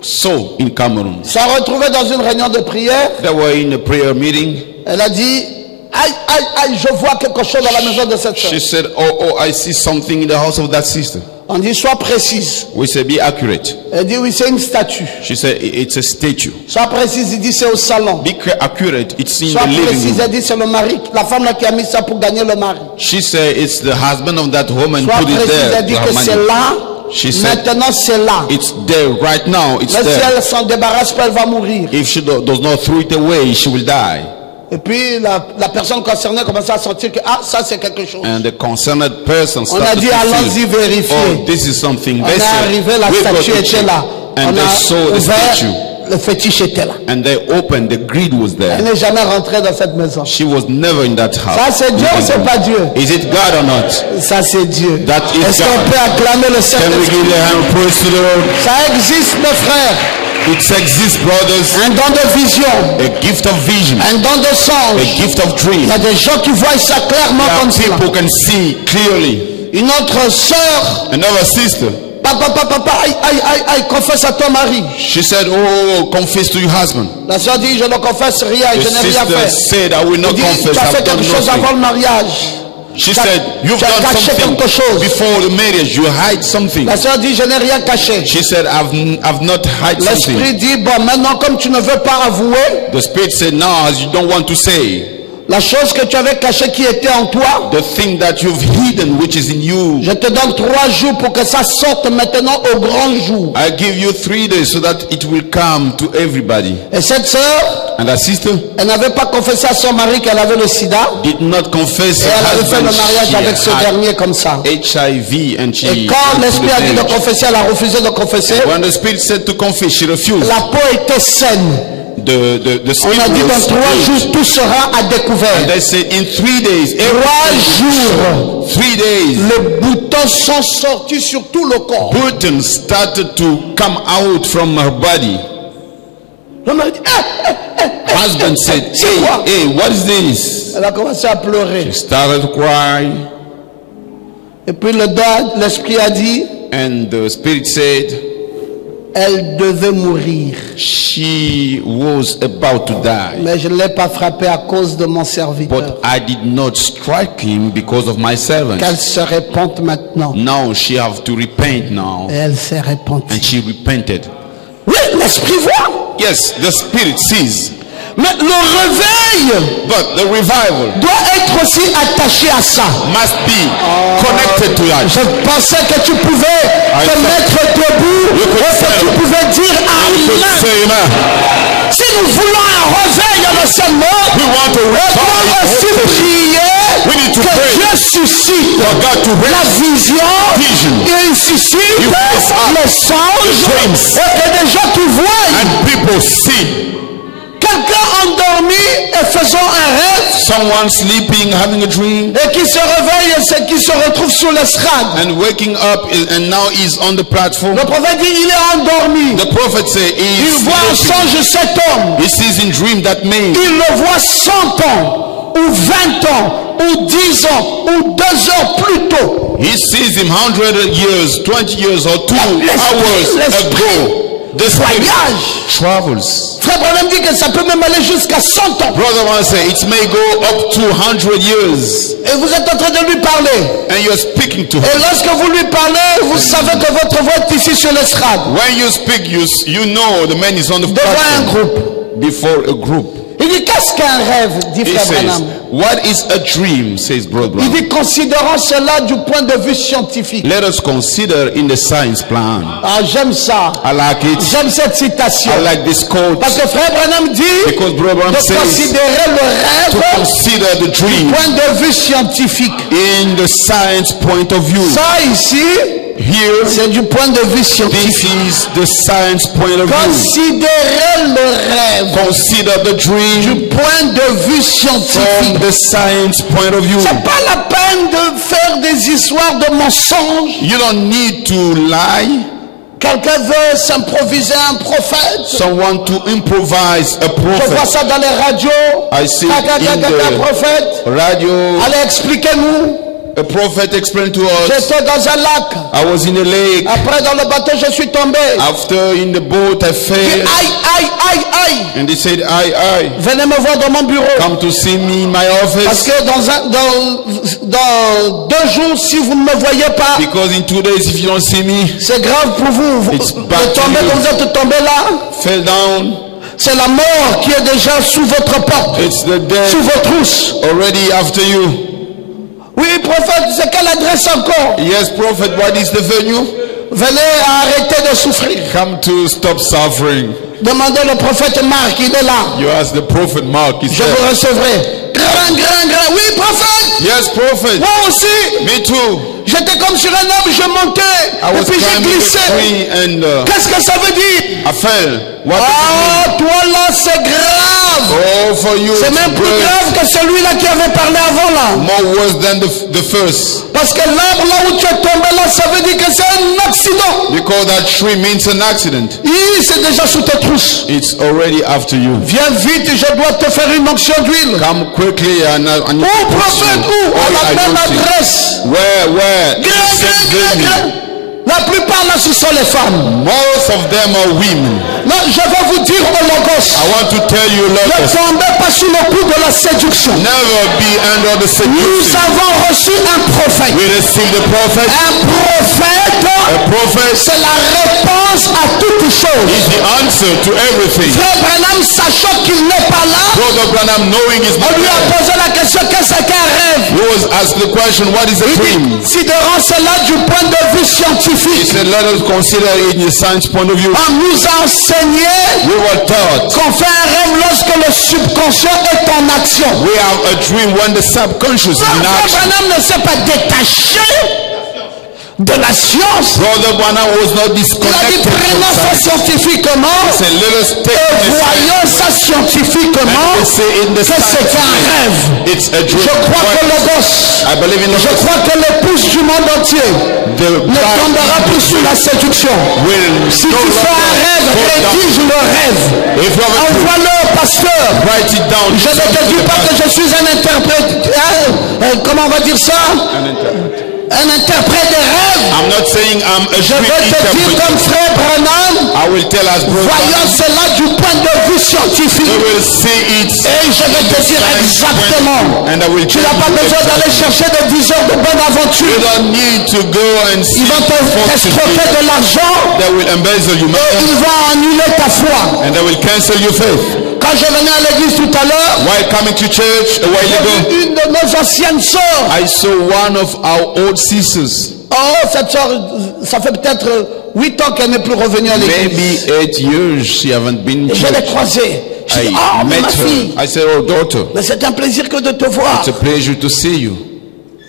saw in Cameroon. S'est retrouvée dans une réunion de prière. They were in a prayer meeting. Elle a dit, aïe, aïe, aïe, je vois quelque chose dans la maison de cette sœur. She said, oh, I see something in the house of that sister. On dit, sois précise. We said, be accurate. Elle dit, oui, c'est une statue. She said, it's a statue. Sois précise, il dit, c'est au salon. Be accurate, it's in Sois the living précise, room. elle dit, c'est le mari, la femme là qui a mis ça pour gagner le mari. She said, it's the husband of that woman Sois put it précise, there. elle dit to que her c'est money. là. She said, Maintenant, c'est là. it's there right now, it's Mais si there. elle s'en débarrasse pas, elle va mourir. If she does not throw it away, she will die. Et puis, la personne concernée commence à sentir que, ah, ça c'est quelque chose. And the concerned person On a started dit, to allons-y feel, vérifier. oh, this is something. On They est said, arrivé, la "We've got statue to était check." là. And On they a saw the statue. ouvert, le fétiche était là. And they opened, the greed was Elle there. n'est jamais rentrée dans cette maison. She was never in that house. Ça c'est Dieu ou c'est pas Dieu? Is it God or not? Ça c'est Dieu. That is Est-ce qu'on God. peut acclamer le Can we Saint-Esprit? give a hand of praise to the Lord? Ça existe, mes frères. It exists, brothers. Un don de vision, A gift of vision, un don de a songe. gift of Il dream. y a des gens qui voient ça clairement comme That ça. people can see clearly. Une autre sœur, Another sister, papa, aïe, aïe, aïe, aïe, confesse à ton mari. she said, oh, confess to your husband. La sœur dit, je ne confesse rien, The je n'ai rien sister fait. said, I will not Il dit, confess. tu as fait I've done quelque chose nothing. avant le mariage. She Tu as- said, you've tu as done caché something quelque chose. before the marriage. You hide something. La sœur dit, je n'ai rien caché. She said, I've not hide L'esprit something. dit, bon, maintenant, comme tu ne veux pas avouer, The spirit said, no, as you don't want to say, la chose que tu avais cachée qui était en toi, the thing that you've hidden, which is in you, je te donne 3 jours pour que ça sorte maintenant au grand jour. I give you 3 days so that it will come to everybody. Et cette sœur, And that sister elle n'avait pas confessé à son mari qu'elle avait le sida. did not confess Et her elle avait fait le husband mariage avec ce she dernier comme ça. had HIV and she Et quand went to l'esprit a dit the de marriage. confesser, elle a refusé de confesser. When the spirit said to confess, she refused. La peau était saine. The On spirit a dit dans was 3 great. jours, tout sera à découvert. They said in 3 days, 3 jours, 3 days, les boutons sont sortis sur tout le corps. buttons started to come out from her body. Le mari dit, Husband said, C'est quoi? hey, what is this? elle a commencé à pleurer. She started to cry, Et puis l'esprit a dit, and the spirit said elle devait mourir. she was about to die. Mais je ne l'ai pas frappée à cause de mon serviteur. But I did not strike him because of my servant. Qu'elle se répande maintenant. Now she have to repent now. Et elle s'est And repentie. she repented. Oui, l'esprit voit. Yes, the spirit sees. Mais le réveil But the revival doit être aussi attaché à ça. must be connected to that. Je pensais que tu pouvais te mettre debout et que tu pouvais dire Amen. Say amen. Si nous voulons un réveil à l'enseignement, We want to on doit aussi revival. prier We need to que pray Dieu suscite for God to la raise vision vision. et il suscite You raise up les songes dreams. et que des gens qui voient and people see quelqu'un endormi et faisant un rêve someone sleeping, having a dream, et qui se réveille et qui se retrouve sur l'estrade. and waking up and now he's on the platform. Le prophète dit il est endormi. The prophet said Il voit en sleeping. songe cet homme. He sees in dream that man. Il le voit 100 ans, ou 20 ans, ou 10 ans, ou 2 heures plus tôt. He sees him 100 years, 20 years or 2 L'esprit hours ago. the spirit voyage. travels. Frère Branham dit que ça peut même aller jusqu'à 100 ans. Brother Branham said it may go up to 100 years. Et vous êtes en train de lui parler. And you're speaking to him. Et lorsque vous lui parlez, vous savez que votre voix est ici sur l'estrade. When you speak, you know the man is on the Devant un platform groupe. before a group. Il dit, qu'est-ce qu'un rêve, dit He Frère says, Branham. what is a dream, says Brother Il Branham. dit, considérons cela du point de vue scientifique. Let us consider in the science plan. Ah, j'aime ça. I like it. J'aime cette citation. I like this quote. Parce que Frère Branham dit Because Brother Branham de says considérer le to rêve consider the du dream point de vue scientifique. in the science point of view. Ça ici, Here, c'est du point de vue this scientifique. is the science point of view. Considérer le rêve Consider the du dream point de vue from scientifique. the science point of view. C'est pas la peine de faire des histoires de mensonges. You don't need to lie. Quelqu'un veut s'improviser un prophète. Someone to improvise a Je vois prophet. ça dans les radios. I see Un in the prophète. radio. Allez, expliquez-nous. A prophet explained to us. J'étais dans un lac. I was in a lake. Après, dans le bateau, je suis tombé. After in the boat, I Et fell. aïe, aïe, aïe, aïe. And they said, I. Venez me voir dans mon bureau. Come to see me in my Parce office. que dans 2 jours, si vous ne me voyez pas, Because in 2 days, if you don't see me, c'est grave pour vous. Vous It's bad de to tomber you. comme vous êtes tombé là. fell down. C'est la mort qui est déjà sous votre porte, It's the sous death vos trousses. already after you. Oui, prophète, c'est quelle adresse encore? Yes, prophet, what is the venue? Venez arrêter de souffrir. Come to stop suffering. Demandez le prophète Marc, il est là. You ask the prophet Mark, he Je said, vous recevrai. Grand. Oui, prophète. yes, prophet. Moi aussi. Me too. J'étais comme sur un arbre, je montais. I Et was puis j'ai climbing glissé. the tree and Qu'est-ce que ça veut dire? I fell. What Ah, toi là, c'est grave. does it mean? Oh, for you, C'est it's même plus great. grave que celui-là qui avait parlé avant là. More worse than the first. Parce que l'arbre là où tu es tombé là, ça veut dire que c'est un accident. Because that tree means an accident. Oui, c'est déjà sous tes trousses. It's already after you. Viens vite, je dois te faire une onction d'huile. Come quickly and Où, prophète, où? À la même adresse. Where? Grand. La plupart là, ce sont les femmes. Most of them are women. Non, je vais vous dire au Logos. I want to tell you, Ne Lord, tombez pas sous le coup de la séduction. never be under the Nous seduction. avons reçu un prophète. We receive the prophet. Un prophète, A prophet c'est la réponse à toutes choses. is the answer to everything. Frère Branham, sachant qu'il n'est pas là, Brother Branham, knowing his on lui a mother, posé la question, qu'est-ce qu'un rêve? he was asked the question, what is a dream? Considérons cela du point de vue He scientifique. said, let us consider it in the science point of view. On nous a enseigné We were taught qu'on fait un rêve lorsque le subconscient est en action. we have a dream when the subconscious is in Frère action. Branham ne s'est pas détaché de la science. Brother Branham was not Il a dit, disconnected from prenons ça science. scientifiquement He said, let us take et the voyons science ça scientifiquement and say in the que c'est science un rêve. it's a Je dream. crois que le gosse, I believe in je the crois que l'épouse du monde entier the ne tombera plus sous la séduction. will Si no tu fais un longer rêve, go down. rédige le rêve. If you have a dream, Envoie-le au pasteur. write it down. Je ne te dis pas que je suis un interprète. Comment on va dire ça? Un interprète des rêves. I'm not saying I'm a Je dream vais te dire interpreter. comme frère Branham, I will tell us, brother, voyons cela du point de vue scientifique. we will see it. Et je vais te dire exactement. And I will Tu tell n'as pas you besoin d'aller exactly. chercher des 10 heures de bonne You aventure. don't need to go and see Ils vont t'escroquer de l'argent They will embezzle you, et ils vont annuler ta foi. and they will cancel your faith. Quand je venais à l'église tout à l'heure, While coming to church a while j'ai ago, vu une de nos anciennes sœurs. I saw one of our old sisters. Oh, cette sœur, ça fait peut-être 8 ans qu'elle n'est plus revenue à Maybe l'église. 8 years she haven't been in Et je l'ai church. croisée. Je dis, I oh, mais met ma fille, her. I said, oh daughter, mais c'est un plaisir que de te voir. it's a pleasure to see you.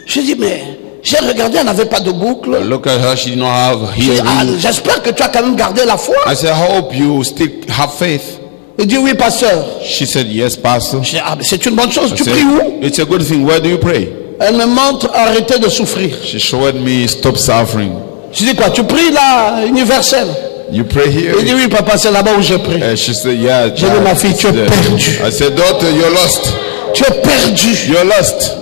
Je dis, mais j'ai regardé, elle n'avait pas de boucle. Look at her, she did not have Je dis, ah, hearing. j'espère que tu as quand même gardé la foi. I said, I hope you still have faith. Il dit, oui, pasteur. She said, yes, pastor. Je dis, ah, mais c'est une bonne chose. I Tu said, pries où? it's a good thing. Where do you pray? Elle me montre arrêter de souffrir. She showed me stop suffering. Je dis, quoi, tu pries là, universel? You pray here? Il dit, oui, papa, c'est là-bas où je prie. And she said, yeah. J'ai dit, ma fille, tu es there. perdue. I said, daughter, you're lost. Tu es perdu. You're lost.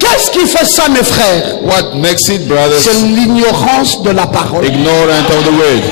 Qu'est-ce qui fait ça, mes frères? What makes it, brothers? C'est l'ignorance de la parole. Ignorant of the word.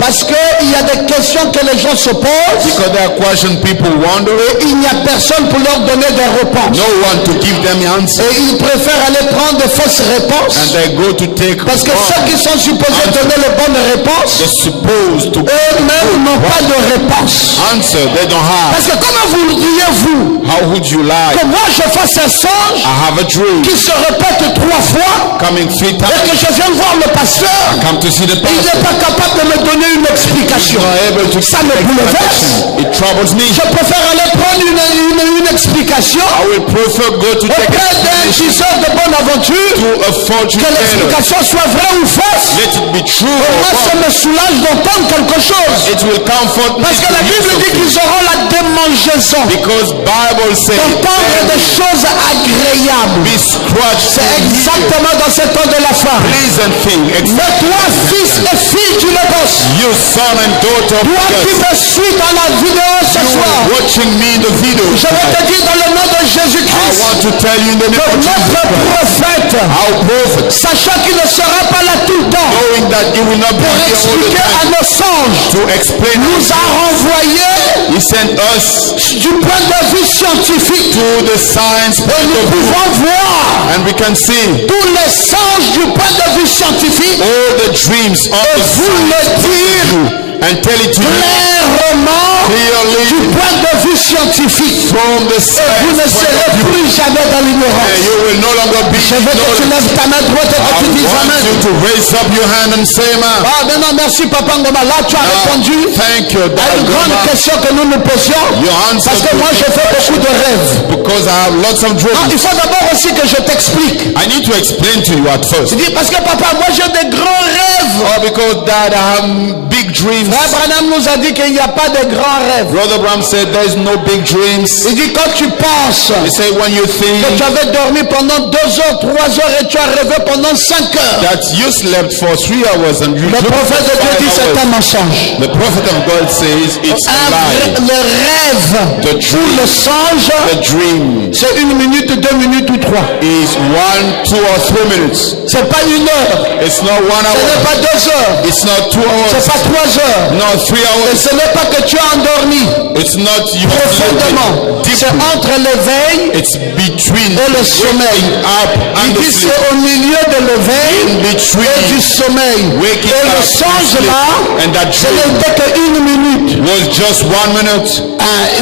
Parce qu'il y a des questions que les gens se posent. Because there are questions people wonder. Et il n'y a personne pour leur donner des réponses. No one to give them answers. Et ils préfèrent aller prendre de fausses réponses. And they go to take Parce que ceux qui sont supposés donner les bonnes réponses, they're supposed to eux-mêmes n'ont pas de réponse. answer. They don't have. Parce que comment voudriez-vous How would you like? que moi je fasse un songe I have a dream qui se répète 3 fois coming 3 et times. que je viens voir le pasteur, Come to see the il n'est pastor. pas capable de me donner une explication. Not able to Ça me bouleverse. It troubles me. Je préfère aller prendre une explication I will prefer go to take auprès d'un explanation diseur de bonne aventure, to a fortune que teller. l'explication soit vraie ou fausse. Let it be true Moi, or ça false. me soulage d'entendre quelque chose. It will comfort me Parce que to la hear Bible dit something. qu'ils auront la démangeaison Because Bible says d'entendre des choses agréables. be scratched C'est and hear exactement dans ce temps de la fin. pleasant thing. Mais toi, fils et fille du Logos, You son and daughter of toi qui God, me suis dans la vidéo ce you soir, watching me in the video. je vais te dire dans le nom de I Jésus-Christ want to tell you in the name que of Jesus, notre prophète, our prophet, sachant qu'il ne sera pas là tout le temps knowing that he will not be pour here all the expliquer à time nos songes, to explain, nous a renvoyé he sent us du point de vue scientifique. to the science Et point nous of view, pouvons voir and we can see tous les songes du point de vue scientifique all the dreams of et the vous le dire and tell it to you clairement du clearly point de vue scientifique. from the Et vous ne science point serez of view. plus jamais dans And l'ignorance. you will no longer be Je veux que tu ignorant. lèves ta main droite et que I tu dises want Amen. you to raise up your hand and say amen. Ah, maintenant, merci Papa Ngoma. Là, tu as répondu Thank you, à une Dad grande Goma. question que nous nous posions. Your answer Parce que to moi, je fais beaucoup de rêves. because I have lots of Ah, dreams. il faut d'abord aussi que je t'explique. I need to explain to you at first. Je dis, parce que Papa, moi, j'ai des grands rêves. Oh, because Dad, I have big dreams. Frère Branham nous a dit qu'il n'y a pas de grands rêves. Brother Bram said there's no big dreams. Il dit, quand tu penses He said when you que think tu avais dormi pendant 2 heures, 3 heures et tu as rêvé pendant 5 heures, that you slept for 3 hours and you le dreamt prophète de for Dieu dit 5 c'est hours. un mensonge. The prophet of God says it's a lie. Le rêve The ou dream, le songe, the dream c'est 1 minute, 2 minutes ou 3. is 1, 2 or 3 minutes. C'est pas 1 heure, It's not 1 ce n'est hour. pas 2 heures, It's not 2 c'est hours. pas 3 heures. Not 3 Et hours. ce n'est pas que tu as endormi It's not you profondément. sleeping C'est deeply. entre l'éveil It's between et le sommeil. up Il and the dit sleep. c'est au milieu de l'éveil In et du between sommeil. waking Et le up songe and sleep. là, And that ce dream n'était que 1 minute. was just 1 minute.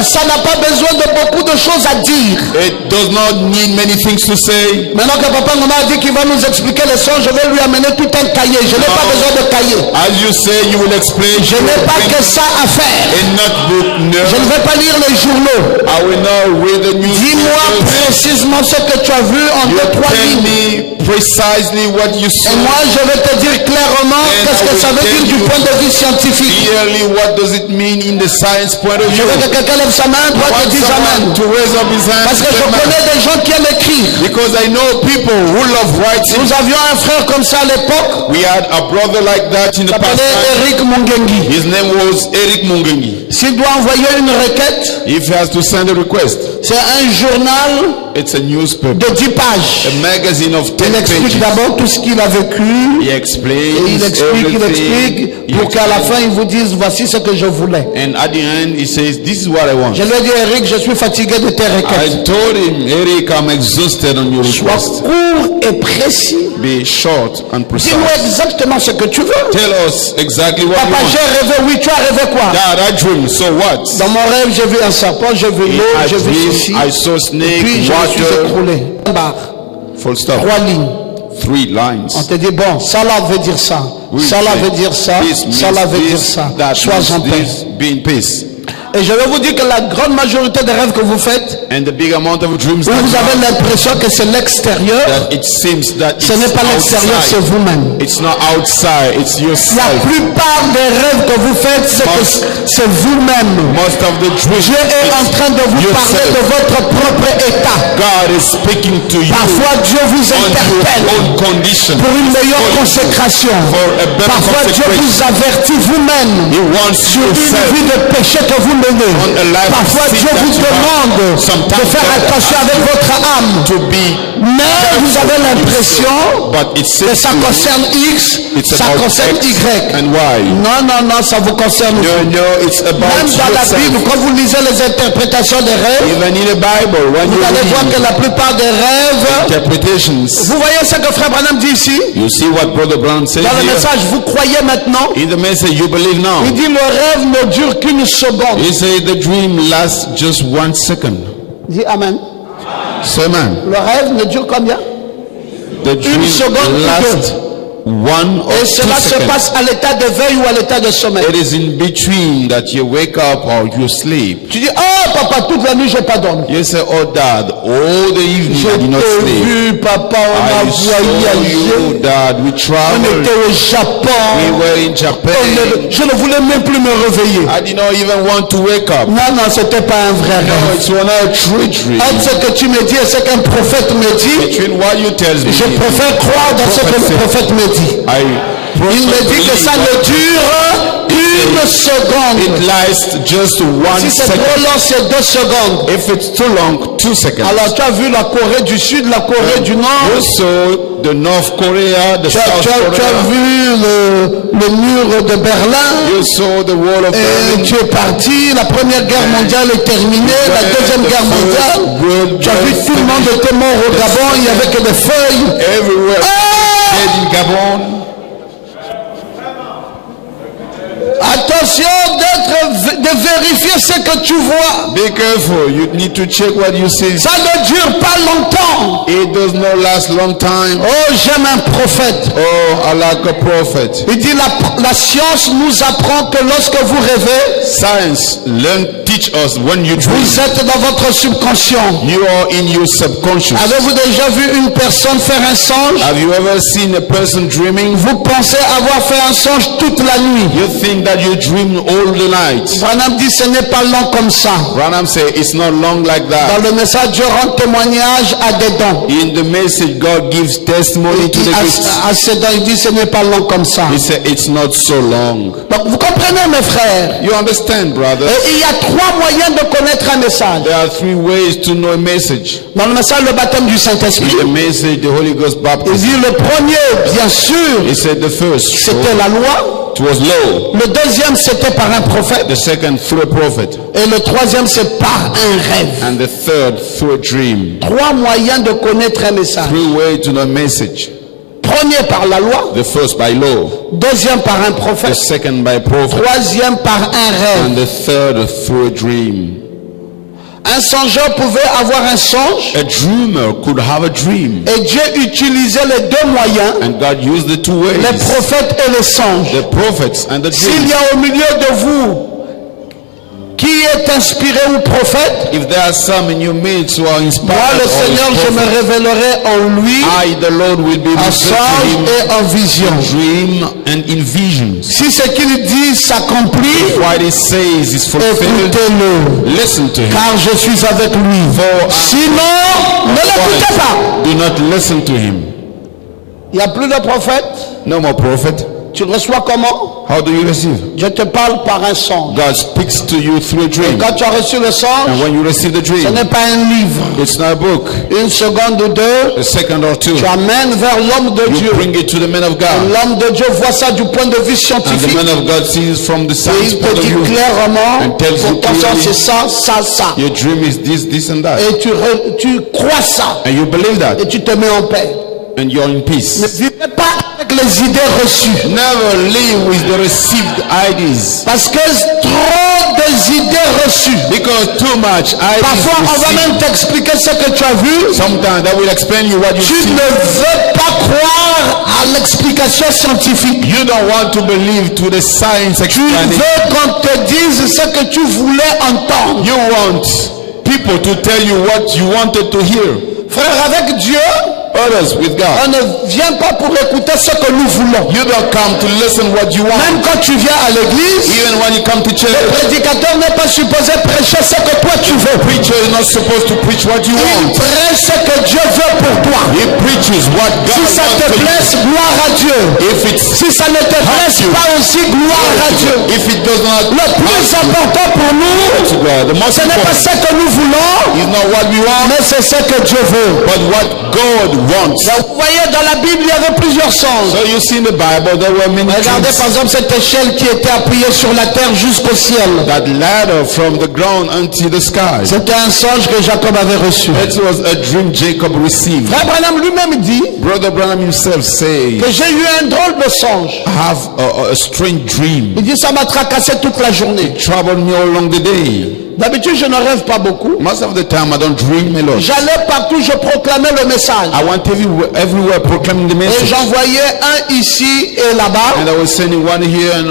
Ça n'a pas besoin de beaucoup de choses à dire. It does not need many things to say. Maintenant que Papa Ngoma a dit qu'il va nous expliquer les songes, je vais lui amener tout un cahier. Je n'ai pas besoin de cahier. As you say, you will explain. Je n'ai pas que ça à faire. A notebook, Je ne no. vais pas lire les journaux. I will not read the Dis-moi news. précisément ce que tu as vu en You 2-3 tell lignes. me precisely what you Et saw. moi, je vais te dire clairement And qu'est-ce I que ça will veut tell dire du you point de vue scientifique. Clearly, what does it mean in the science point of Je view? veux que quelqu'un lève sa main, toi I te want dise someone Amen. to raise up his hand. Parce que and je say, "Man," connais des gens qui aiment écrire. because I know people who love writing. Nous avions un frère comme ça à l'époque, We had a brother like that in il the past. s'appelait Eric Mungengi. His name was Eric Mungengi. S'il doit envoyer une requête, If he has to send a request, c'est un journal it's a newspaper, de 10 pages. a magazine of 10 Il explique pages. d'abord tout ce qu'il a vécu, He et explains il explique, everything. pour qu'à la fin il vous dise voici ce que je voulais. And at the end, he says, "This is what I want." Je lui ai dit Eric, je suis fatigué de tes requêtes. I told him, Eric, I'm exhausted on your Sois request. court et précis. Be short and precise. Dis-moi exactement ce que tu veux. Tell us exactly what you Papa, want. j'ai rêvé, oui, tu as rêvé quoi? Dad, I dream. So what? Dans mon rêve, j'ai vu un serpent, j'ai vu In l'eau, a j'ai vu dream, ceci. I saw snake, Puis je me suis water. écroulé. Barre, Full stop. 3 lignes. 3 lines. On te dit, bon, ça là veut dire ça. We Ça là say, veut dire ça. this Ça là means veut dire this, ça. that Sois en means paix. this, be in peace. Et je vais vous dire que la grande majorité des rêves que vous faites, And the big amount of dreams où that vous you avez have, l'impression que c'est l'extérieur, that it seems that ce n'est it's pas l'extérieur, c'est outside. vous-même. It's not outside, it's La yourself. plupart des rêves que vous faites, c'est que c'est vous-même. Most of the dreams, Dieu est en train de vous parler de yourself. votre propre état. God is speaking to you Parfois, Dieu vous on your interpelle own condition. pour une meilleure consécration. For a better Parfois, Dieu consecration. vous avertit vous-même He wants sur une yourself vie de péché que vous menez. on a life Parfois, of sin Dieu that vous you have. demande de Sometimes faire God attention avec votre âme. to be Mais vous avez l'impression but it que says ça concerne X, it's ça about concerne X Y. and Y. Non, non, non, ça vous concerne No, vous. no, it's about Même dans la Bible, yourself. quand vous lisez les interprétations des rêves, Even in the Bible, when you vous allez voir que read la plupart des rêves, interpretations, vous voyez ce que Frère Branham dit ici, you see what Brother Brown says dans le here. message, vous croyez maintenant. In the message, you believe now. Il dit le rêve ne dure qu'une seconde. He said the dream lasts just 1 second. Dis Amen. So man, Le rêve ne dure combien? the dream seconde ou lasts 1 or Et 2 cela se seconds. passe à l'état de veille ou à l'état de sommeil. It is in between that you wake up or you sleep. Tu dis, oh papa, toute la nuit j'ai pas dormi. You say, oh dad, all the evening Je I did not t'ai sleep. vu papa, on a I saw voyagé. you, dad. We On traveled. était au Japon. We were in Japan. Je ne voulais même plus me réveiller. I did not even want to wake up. Non, non, c'était pas un vrai No, rêve. it's not a true dream. Entre ce que tu me dis et ce qu'un prophète me dit, Between what you tell me, je préfère croire dans ce que le prophète me dit. Il me dit que ça ne dure une seconde. It lasts just 1 Si c'est second. trop long, c'est 2 secondes. If it's too long, 2 seconds. Alors tu as vu la Corée du Sud, la Corée du Nord. Also, the North Korea, the Tu South as Korea. vu le mur de Berlin. You saw the wall of Et Berlin. tu es parti, la première guerre mondiale est terminée, la deuxième guerre mondiale. Tu as vu tout le monde était mort au Gabon, il n'y avait que des feuilles. Everywhere. Ah! Dead in Gabon. Attention de vérifier ce que tu vois. Be careful. You need to check what you see. Ça ne dure pas longtemps. It does not last long time. Oh, j'aime un prophète. Oh, I like a prophet. Il dit la science nous apprend que lorsque vous rêvez, Science teach us when you dream. vous êtes dans votre subconscient. You are in your subconscious. Avez-vous déjà vu une personne faire un songe? Have you ever seen a person dreaming? Vous pensez avoir fait un songe toute la nuit. You think that you dream all the night. Branham dit ce n'est pas long comme ça. Branham said it's not long like Dans that. le message, Dieu rend témoignage à des dons. In the message, God gives testimony to the gifts. À ces dons, il dit ce n'est pas long comme ça. He said it's not so long. Donc vous comprenez mes frères. You understand, brother? Et il y a 3 moyens de connaître un message. There are 3 ways to know a message. Dans le message, le baptême du Saint-Esprit. In the message, the Holy Ghost Il baptism. dit le premier, bien sûr, He said the first, c'était la loi. it was law. Le deuxième, c'était par un prophète. The second, through a prophet. Et le troisième, c'est par un rêve. And the third, through a dream. 3 moyens de connaître un message. 3 ways to know a message. Premier par la loi. The first by law. Deuxième par un The prophète. second by prophet. Troisième par un rêve. And the third through a dream. Un songeur pouvait avoir un songe. A dreamer could have a dream. Et Dieu utilisait les 2 moyens. And God used the 2 ways. Les prophètes et les songes. The prophets and the S'il dreams. y a au milieu de vous qui est inspiré ou prophète, If there are some in your midst who are moi inspired, le or Seigneur, je me prophets, révélerai en lui, I, the Lord, will be en revealed to songe him et en vision. in dream and in visions. Si ce qu'il dit s'accomplit, What he says is fulfilled. écoutez-le, Listen to him. car je suis avec lui. Sinon, ne l'écoutez pas. Do not listen to him. Il n'y a plus de prophète. No more prophet. Tu le reçois comment? How do you receive? Je te parle par un songe. God speaks to you through a dream. Quand tu as reçu le And songe, when you receive the ce dream, n'est pas un livre. it's not a book. Une seconde ou deux, A second or two. tu amènes vers l'homme de You Dieu. bring it to the man of God. L'homme de Dieu voit ça du point de vue And the scientifique. man of God sees from the Et science il point te of dit view. clairement, And tells you pour ton sens, clearly, c'est ça, ça, ça. your dream is this and that. Et tu crois ça. And you believe that. Et tu te mets en paix. And you're in Ne peace. vivez pas avec les idées reçues. Never live with the received ideas. Parce que trop des idées reçues. Because too much ideas Parfois, on va received. même t'expliquer ce que tu as vu. Sometimes that will explain you what you Tu see. ne veux pas croire à l'explication scientifique. You don't want to believe to the science Tu explanation. veux qu'on te dise ce que tu voulais entendre. You want people to tell you what you wanted to hear. Frère, avec Dieu, others with God. On ne vient pas pour écouter ce que nous voulons. You don't come to listen what you want. Même quand tu viens à l'église, Even when you come to church, le prédicateur n'est pas supposé prêcher ce que toi tu veux. the preacher is not supposed to preach what you Il want. prêche ce que Dieu veut pour toi. He preaches what God Si ça wants te for you. plaise, gloire à Dieu. If it's Si ça ne te plaise you. pas aussi, gloire à Dieu. If it does not Le plus important pour nous, to God, the most ce n'est pas important ce que nous voulons, is not what we want, mais c'est ce que Dieu veut. but what God wants. Donc, vous voyez, dans la Bible, il y avait plusieurs sens. So you see in the Bible there were many Regardez things. par exemple cette échelle qui était appuyée sur la terre jusqu'au ciel. That ladder from the ground unto the sky. C'était un songe que Jacob avait reçu. It was a dream Jacob received. Frère Branham lui-même dit Brother Branham himself says, que j'ai eu un drôle de songe. I have a strange dream. Il dit ça m'a tracassé toute la journée. Troubled me all along the day. D'habitude je ne rêve pas beaucoup. Most of the time I don't dream a lot. J'allais partout, je proclamais le message. I went everywhere proclaiming the Et message. j'envoyais un ici et là-bas. And I was sending one here and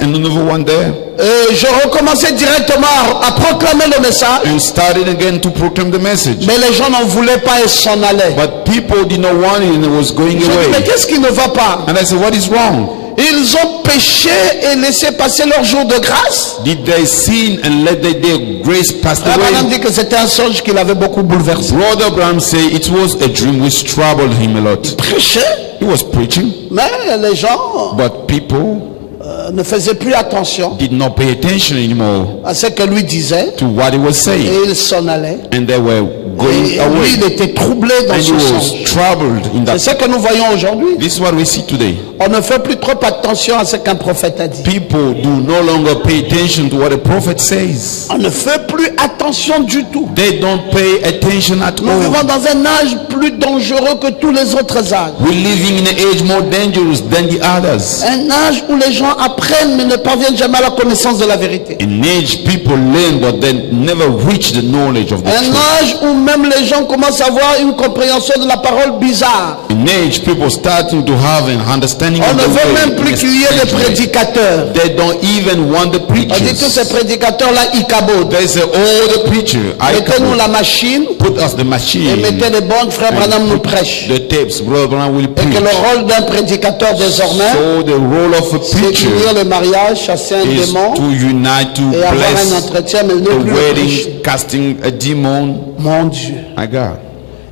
another one there. Et je recommençais directement à proclamer le message. And started again to proclaim the message. Mais les gens n'en voulaient pas et s'en allaient. But people did not want it and it was going Je dis, mais away. qu'est-ce qui ne va pas? And I said, what is wrong? Ils ont péché et laissé passer leur jour de grâce. Did they sin and let their day of grace pass Abraham away? dit que c'était un songe qui l'avait beaucoup bouleversé. Brother Abraham said it was a dream which troubled him a lot. Prêchait, He was preaching, mais les gens but people ne faisaient plus attention did not pay attention anymore à ce que lui disait to what he was et saying. ils s'en allaient. And they were going Et lui, away. il était troublé dans And he ce was songe. troubled in C'est that. ce que nous voyons aujourd'hui. This is what we see today. On ne fait plus trop attention à ce qu'un prophète a dit. People do no longer pay attention to what a prophet says. On ne fait plus attention du tout. They don't pay attention at Nous all. vivons dans un âge plus dangereux que tous les autres âges. We're living in an age more dangerous than the others. Un âge où les gens apprennent mais ne parviennent jamais à la connaissance de la vérité. An age people learn but they never reach the knowledge of the Un truth. âge où même les gens commencent à avoir une compréhension de la parole bizarre. An age people starting to have an understanding On of ne the veut word même plus in a qu'il y ait des strange way. prédicateurs. They don't even want the On dit tous ces preachers. prédicateurs-là, ils cabotent. They say, oh, the preacher, Mettez-nous la machine put us the et machine, mettez les bandes, frère Branham nous prêche. the tapes, Brother Branham will Et preach. que le rôle d'un prédicateur désormais, So the role of a c'est preacher d'unir le mariage, chasser un is démon to unite, to et avoir un bless entretien, mais ne the plus le prêcher. wedding, casting a demon. Mon Dieu. My God.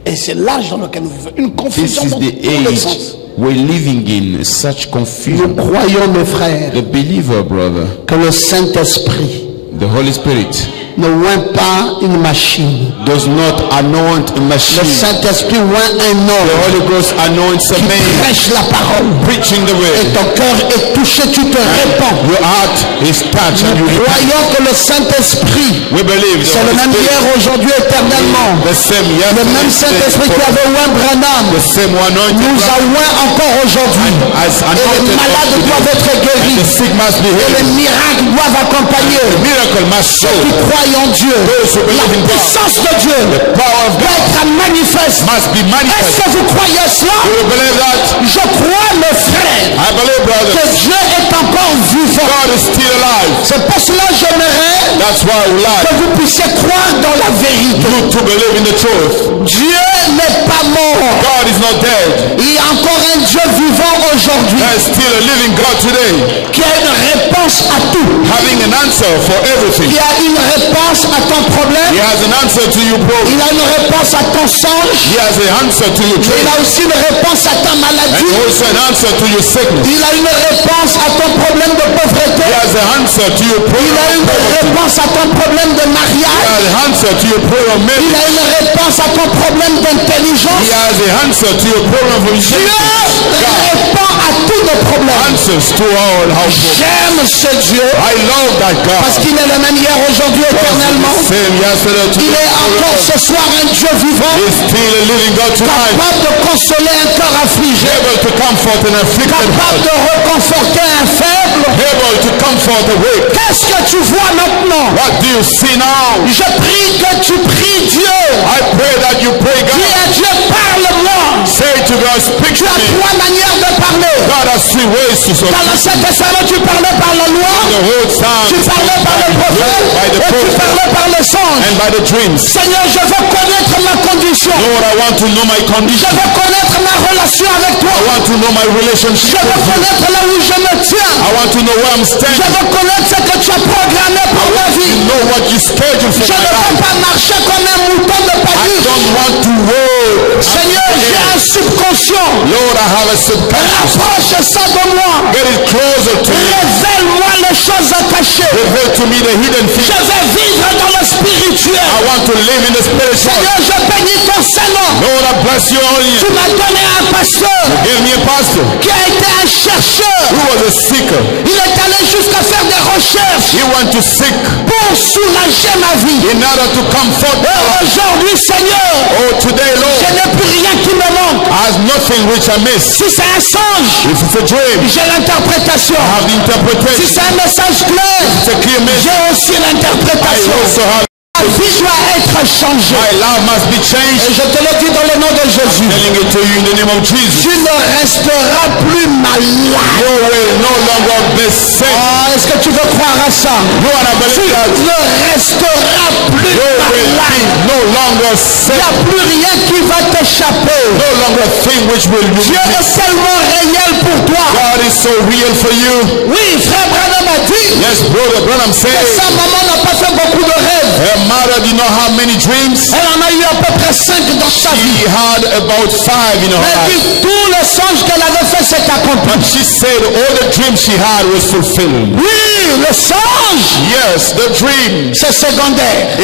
Et c'est l'âge dans lequel nous vivons. Une This confusion is dans the tous les age sens. we're living in, such Nous confusion. croyons, mes frères, The believer, brother, que le Saint-Esprit the Holy Spirit, ne oint pas une machine. does not anoint a Le machine. Saint-Esprit oint un The homme Holy Ghost anoints a qui man prêche la parole. preaching the Et word. ton cœur est touché, tu te répands. Your heart is touched and you Nous repent. croyons que le Saint-Esprit, We believe the c'est le Holy même hier, Spirit, aujourd'hui, éternellement. the same Le yesterday, même Saint-Esprit qui avait oint Branham the same one nous anointed a oint encore aujourd'hui. as Et les anointed malades us doivent être today. guéris. The sick must be Et les healed. miracles doivent accompagner. The miracle must show. Qui croient en Dieu. Those who La believe in God. puissance de Dieu Power of doit God être manifeste. must be Est-ce manifest. que vous croyez cela? Do you believe that? Je crois, mes frères, I believe, que brother. Dieu est encore vivant. God is still alive. C'est pour cela que j'aimerais That's why we que lie. vous puissiez croire dans la vérité. You to believe in the truth. Dieu n'est pas mort. God is not dead. Il y a encore un Dieu vivant aujourd'hui There is still a living God today, qui a une réponse à tout. having an answer for everything. Il y a une réponse à ton He problème. has an answer to your problem. Il a une réponse à ton songe. He has an answer to your Il dream. a aussi une réponse à ta And maladie. also an answer to your sickness. Il a une réponse à ton problème de pauvreté. He has an answer to your Il problem a of une poverty. réponse à ton problème de He mariage. has an answer to your problem of Il marriage. a une réponse à ton problème He d'intelligence. has an answer to your problem of Dieu intelligence. God répond à tous nos problèmes. answers to all our problems. J'aime ce Dieu I love that parce God. qu'il est le même hier, aujourd'hui, éternellement. Same yesterday, Il today, est encore forever. ce soir un Dieu vivant, He's still a living God tonight, capable de consoler un cœur affligé, able to comfort an afflicted capable heart, de reconforter un faible. able to comfort a weak. Qu'est-ce que tu vois maintenant? What do you see now? Je prie que tu pries Dieu. I pray that you pray Dis God. à Dieu, parle-moi. Say to God, speak Tu to as me. trois manières de parler. God has three three ways to Dans succeed. l'Ancien Testament, tu parlais par la loi, The whole psalm tu parlais par le prophète, by the et tu prophet parlais par le songe. and by the dreams. Seigneur, je veux connaître ma condition. Lord, I want to know my Je condition. veux connaître ma relation avec toi. I want to know my Je relationship veux with you. connaître là où je me tiens. I want to know where I'm Je standing. veux connaître ce que tu as programmé pour ma You vie. know what you scheduled for Je my ne veux life. pas marcher comme un mouton de I Paris. don't want to walk. Seigneur, j'ai un subconscient. Lord, I have a subconscious. Rapproche ça de moi. Get it closer to me. Révèle-moi les choses cachées. Reveal to me the hidden Je things. vais vivre dans le spirituel. I want to live in the spiritual. Seigneur, je bénis ton Saint-Nom. Lord, I bless you only. Tu m'as donné un pasteur Give me a pastor qui a été un chercheur. who was a seeker. Il est allé jusqu'à faire des recherches He went to seek pour soulager ma vie. in order to comfort. Et aujourd'hui, Seigneur, Oh, today, je Lord, n'ai plus rien qui me manque. I have nothing which I miss. Si c'est un songe, If it's a dream, j'ai l'interprétation. I have the Si interpretation. c'est un message clair, It's a clear message. j'ai aussi I l'interprétation. also have. Ma vie doit être changée. My life must be changed. Et je te le dis dans le nom de Jésus. Telling it to you in the name of Jesus. Tu ne resteras plus malade. You will no longer be sick. Oh, est-ce que tu veux croire à ça? You wanna Tu believe that? ne resteras plus You will malade. be no longer Il sick. n'y a plus rien qui va t'échapper. No longer thing which will be. Dieu est tellement réel pour toi. God is so real for you. Oui, frère Branham a dit Yes, brother Branham que said sa maman n'a pas fait beaucoup de rêves. her mother did not have many dreams. Elle en a eu à peu près 5 dans sa vie. She had about 5 in her Elle life. dit tous les songes qu'elle avait fait s'est accompli. But she said all the dreams she had was fulfilled. Oui, le songe, Yes, the dream c'est secondaire.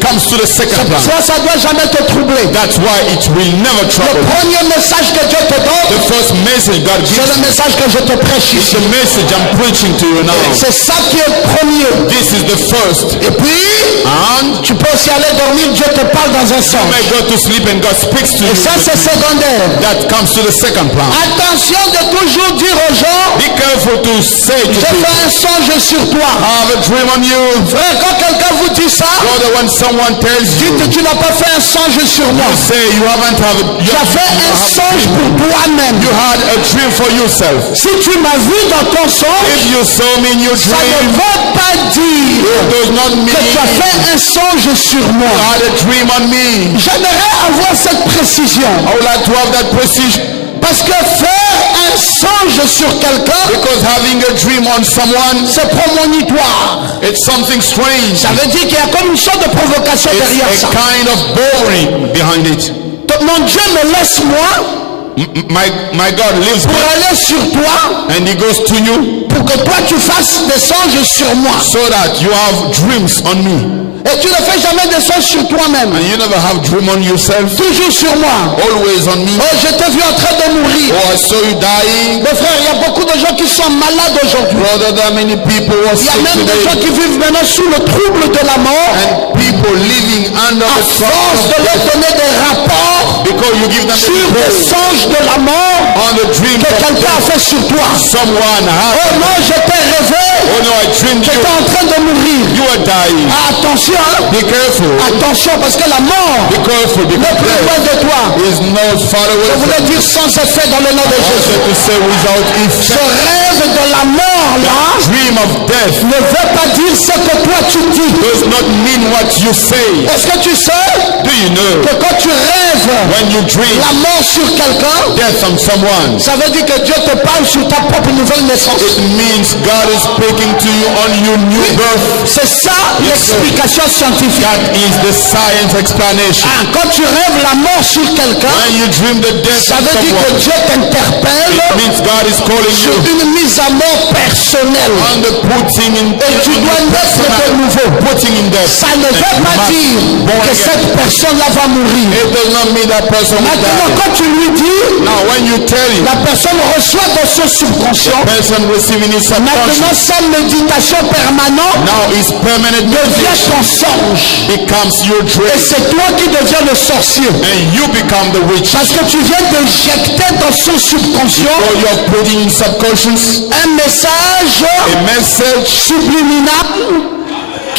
comes to the second plan. Ça ne doit jamais te troubler. That's why it will never Le trouble. premier message que Dieu te donne, The first message God c'est gives le message que je te prêche is ici. the message I'm preaching to you now. C'est ça qui est premier. This is the first. Et puis, And tu peux aussi aller dormir, Dieu te parle dans un you songe. may go to sleep and God speaks to Et you. ça, c'est secondaire. That comes to the second plan. Attention de toujours dire aux gens, Be careful to say to j'ai people, fait un songe sur toi. I have a dream on you. Frère, quand quelqu'un vous dit ça, Brother, when someone tells you, dites tu n'as pas fait un songe sur moi. say you haven't have a, Tu as fait un songe pour toi-même. you had a dream for yourself. Si tu m'as vu dans ton songe, If you saw me in your ça ne dream, veut pas dire it does not mean que tu as fait un songe sur you moi. had a dream on me. J'aimerais avoir cette précision. I would like to have that precision, Parce que faire un songe sur quelqu'un, because having a dream on someone, c'est prémonitoire. it's something strange. Ça veut dire qu'il y a comme une sorte de provocation derrière It's ça. a kind of boring behind it. Mon Dieu me laisse moi My God lives pour me, aller sur toi, and He goes to you pour que toi tu fasses des songes sur moi. so that you have dreams on me. Et tu ne fais jamais des songes sur toi-même. And you never have dream on yourself, Toujours sur moi. always on me. Oh, je t'ai vu en train de mourir. Oh, I saw you dying. Mes frères, il y a beaucoup de gens qui sont malades aujourd'hui. Brother, there are many people who are Il y a sick même des gens today. qui vivent maintenant sous le trouble de la mort. And people living under À the force de trouble leur donner des rapports because you give them sur the des report songes de la mort on the dream que that quelqu'un a fait sur toi. someone Oh had. non, je t'ai rêvé. Oh no, I dreamed J'étais you. en train de mourir. You are dying. Ah, attention, hein? Be careful. Attention, parce que la mort Be careful n'est because plus loin death de toi. is not far Je away. voulais dire sans effet dans le nom de Also Jésus. to say without Ce effect. rêve de la mort là Dream of death ne veut pas dire ce que toi tu dis. does not mean what you say. Est-ce que tu sais Do you know que quand tu rêves when you dream la mort sur quelqu'un, death on someone, ça veut dire que Dieu te parle sur ta propre nouvelle naissance. it means God is speaking to you on your new birth. C'est ça l'explication scientifique. That is the science explanation. Ah, quand tu rêves la mort sur quelqu'un, When you dream the death ça of veut dire que someone, Dieu t'interpelle it means God is calling sur you une mise à mort personnelle. on the putting in Et tu dois naître de nouveau. putting in death. Ça ne veut pas dire que cette personne-là va mourir. It does not mean that person will Maintenant, die. quand tu lui dis, Now when you tell him, la personne reçoit dans son subconscient. person receiving his Maintenant, subconscious, sa méditation permanente now his permanent devient meditation ton songe. becomes your Et dream, c'est toi qui deviens le sorcier. and you become the witch. Parce que tu viens d'injecter dans son subconscient So you are putting in subconscious un message a message subliminal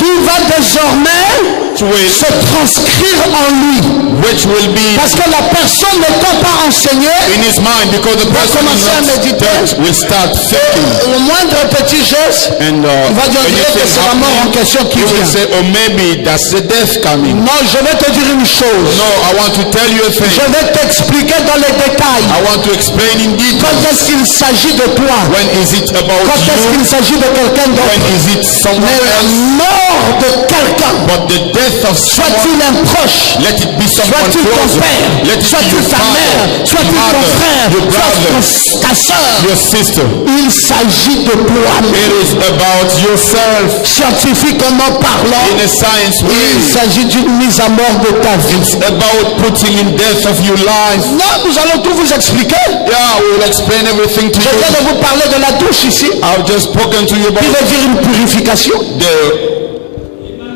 qui va désormais se transcrire en lui. which will be Parce que la personne n'étant pas enseignée, in his mind, because the person is commencer à not méditer. touched, will start thinking. le moindre petit geste, And il va dire que anything c'est la mort en happening, question qui you will vient. say, oh, maybe that's the death coming. Non, je vais te dire une chose. No, I want to tell you a thing. Je vais t'expliquer dans les détails. I want to explain in detail. Quand est-ce qu'il s'agit de toi? When is it about Quand est-ce you? qu'il s'agit de quelqu'un When d'autre? is it someone Mais la else? mort de quelqu'un, But the death of someone, soit-il un proche, let it be someone soit-il ton close. père, Let it be soit-il your ta mère, father, soit-il ton mother, frère, your brother, soit ta soeur. your sister. Il s'agit de toi. It is about yourself. Scientifiquement parlant, In a science il way, s'agit d'une mise à mort de ta vie. it's about putting in death of your life. Non, nous allons tout vous expliquer. Yeah, we will explain everything to Je viens you. de vous parler de la douche ici. I've just spoken to you Qui about veut dire une purification. the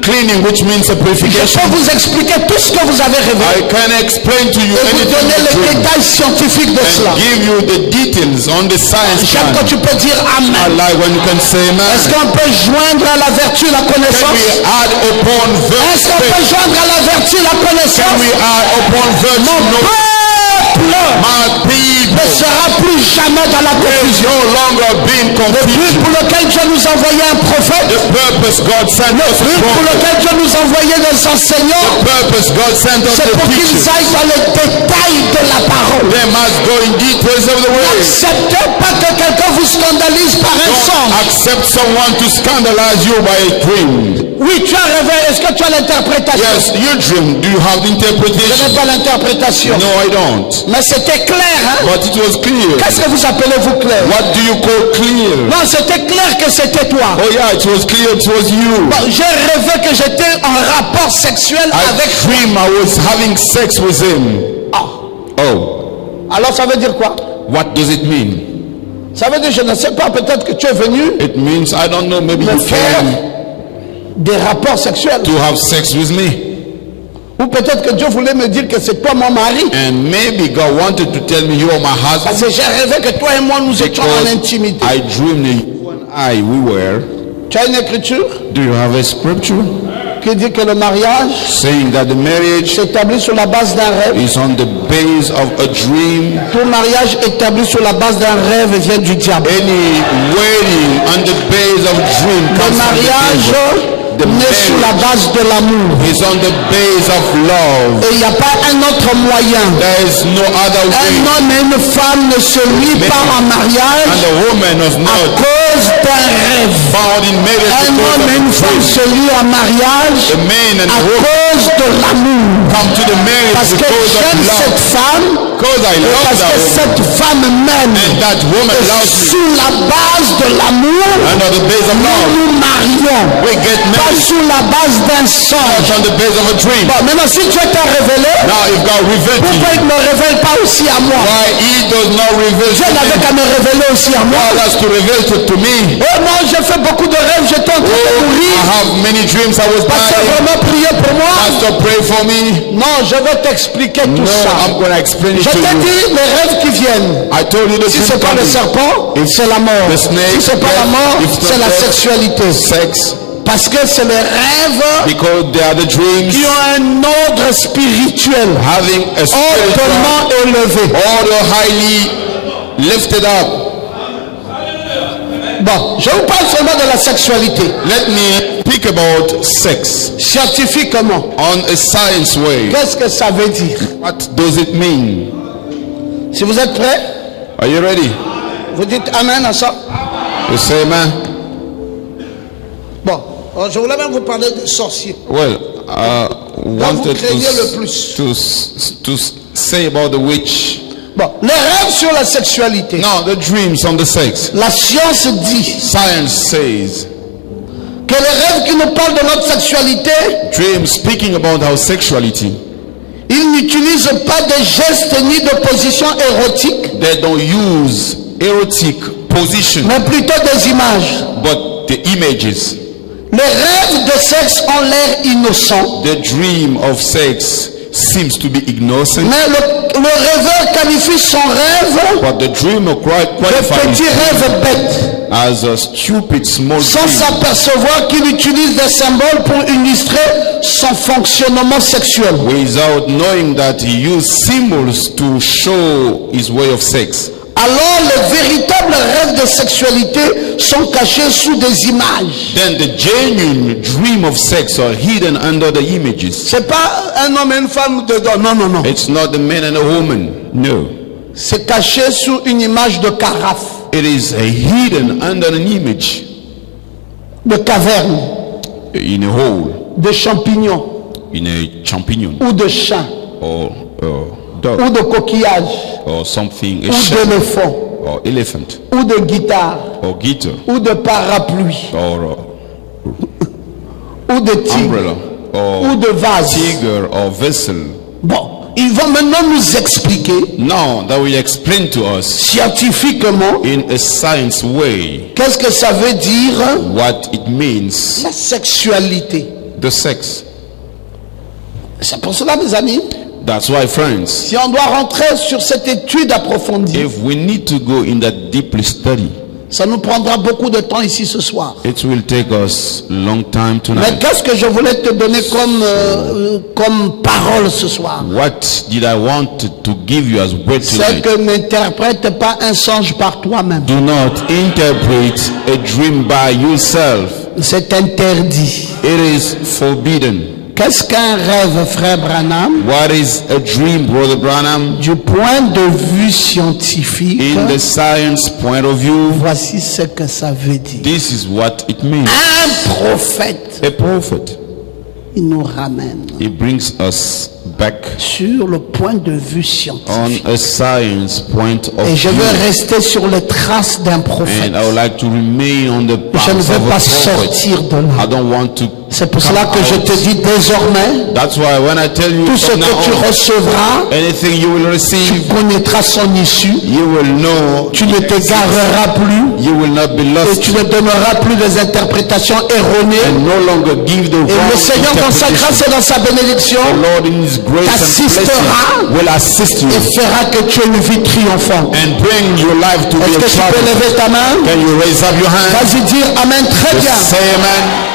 cleaning, which means a Je purification. peux vous expliquer tout ce que vous avez révélé I can explain to you et vous anything donner you les dream détails scientifiques de cela. and give you the details on the science J'aime quand plan. tu peux dire I Amen. like when you can say Est-ce man. qu'on peut joindre à la vertu la Can connaissance? we add upon Est-ce qu'on virtue? peut joindre à la vertu la Can connaissance? we add upon virtue? Mon No, peuple my ne people sera plus jamais dans la is confusion. no longer being Le but confused. pour lequel Dieu nous envoyait un prophète, The purpose God sent us le a but pour prophet. lequel Dieu nous envoyait des enseignants, The purpose God sent us c'est the pour qu'ils teachers. aillent dans les détails de la parole. They must go in details of the way. N'acceptez pas que quelqu'un vous scandalise par un Don't songe. accept someone to scandalize you by a dream. Oui, tu as rêvé. Est-ce que tu as l'interprétation? Yes, you dream. Do you have the Je n'ai interpretation? pas l'interprétation. No, I don't. Mais c'était clair, hein? But it was clear. Qu'est-ce que vous appelez-vous clair? What do you call clear? Non, c'était clair que c'était toi. Oh yeah, it was clear. It was you. Bon, j'ai rêvé que j'étais en rapport sexuel avec... I dream I was having sex with him. Ah. Oh, Alors ça veut dire quoi? what does it mean? Ça veut dire, je ne sais pas, peut-être que tu es venu It means, I don't know, maybe me you faire came des rapports sexuels. to have sex with me. Ou peut-être que Dieu voulait me dire que c'est toi mon mari. And maybe God wanted to tell me you are my husband. Parce que j'ai rêvé que toi et moi nous étions en intimité. I dreamed that you and we were. Tu as une écriture Do you have a scripture qui dit que le mariage saying that the marriage s'établit sur la base d'un rêve? is on the base of a dream? Tout mariage établi sur la base d'un rêve vient du diable. Any wedding on the base of dream Le comes from the mariage devil. The naît sur la base de l'amour. is on the base of love. Et il n'y a pas un autre moyen. There is no other Un way. homme et une femme ne se lient pas en And mariage the woman is à not cause d'un rêve. found in marriage Un because homme et of une a femme dream. se lient en mariage The man and à the woman cause de l'amour. come to the marriage Parce que because of j'aime cette love. femme, Because I love parce that que woman. cette femme m'aime. And that woman Et loves me. sous la base de l'amour, Under the base of love, nous nous marions. we get Pas married. sous la base d'un Not songe. on the base of a dream. Bon, maintenant si Dieu t'a révélé, Now if God revealed to pourquoi you, il ne me révèle pas aussi à moi? why He does not reveal Dieu to n'avait me? qu'à me révéler aussi à moi. God has to reveal to me. Oh non, j'ai fait beaucoup de rêves, j'étais en train de I mourir. have many dreams. I was Pasteur, dying. vraiment prier pour moi. Pastor, pray for me. Non, je vais t'expliquer tout No, ça. I'm going to explain it Je to t'ai you. dit les rêves qui viennent. I told you the Si dream c'est pas le coming. serpent, If c'est la mort. the snake, Si c'est pas la death, mort, if it's not c'est la death, sexualité. Sex, Parce que c'est les rêves because they are the dreams qui ont un ordre spirituel having a spiritual hautement élevé. order highly lifted up. Bon, je vous parle seulement de la sexualité. Let me speak about sex Scientifiquement, on a science way. qu'est-ce que ça veut dire? What does it mean? Si vous êtes prêts, Are you ready? vous dites Amen à ça. You say amen? Bon, alors je voulais même vous parler des sorciers. Well, wanted craignez le plus. to say about the witch. Bon, les rêves sur la sexualité. Now, the dreams on the sex. La science dit Science says que les rêves qui nous parlent de notre sexualité, dreams speaking about our sexuality. ils n'utilisent pas de gestes ni de positions érotiques, They don't use erotic position, mais plutôt des images. but the images. Les rêves de sexe ont l'air innocents, The dream of sex seems to be innocent, Mais le rêveur qualifie son rêve but the dreamer de qualifies petit rêve bête, as a stupid small sans dream, s'apercevoir qu'il utilise des symboles pour illustrer son fonctionnement sexuel. without knowing that he used symbols to show his way of sex. Alors les véritables rêves de sexualité sont cachés sous des images. Then the genuine dream of sex are hidden under the images. C'est pas un homme et une femme dedans. Non, non, non. It's not a man and a woman. No. C'est caché sous une image de carafe, It is hidden under an image de caverne, in a hole, de champignons in a champignon, ou de chat or ou dog, de coquillage or something, a ou shell, d'éléphant or elephant, ou de guitare or guitar, ou de parapluie or ou de tigre umbrella, ou or de vase. tiger, or vessel. Bon, ils vont maintenant nous expliquer Now that will explain to us scientifiquement in a science way qu'est-ce que ça veut dire what it means, la sexualité. the sex. C'est pour cela, mes amis, That's why, friends, si on doit rentrer sur cette étude approfondie, if we need to go in that deeply study, ça nous prendra beaucoup de temps ici ce soir. it will take us a long time Mais tonight. qu'est-ce que je voulais te donner comme parole ce soir? What did I want to give you as word C'est tonight? que n'interprète pas un songe par toi-même. Do not interpret a dream by yourself. C'est interdit. It is forbidden. Qu'est-ce qu'un rêve, frère Branham? What is a dream, Brother Branham? Du point de vue scientifique, In the science point of view, voici ce que ça veut dire. this is what it means. Un prophète, A prophet, il nous ramène he brings us back sur le point de vue on scientifique. a science point of Et je view. veux rester sur les traces d'un prophète. And I would like to remain on the Je path ne of veux a pas prophet. sortir de là. I don't want to. C'est pour cela que je te dis désormais, That's why when I tell you tout ce from now que tu on, recevras, anything you will tu receive, connaîtras son issue. you will know. Tu ne t'égareras plus You will not be et lost tu ne donneras plus des interprétations erronées. and no longer give the Et wrong le Seigneur dans sa grâce interpretation. et dans sa bénédiction The Lord in His grace and t'assistera blessing will assist you et fera que tu aies une vie triomphante. and bring your life to be Est-ce a que tu peux triumph. lever ta main? Can you raise up your hand? Vas-y dire Amen très bien. Say amen.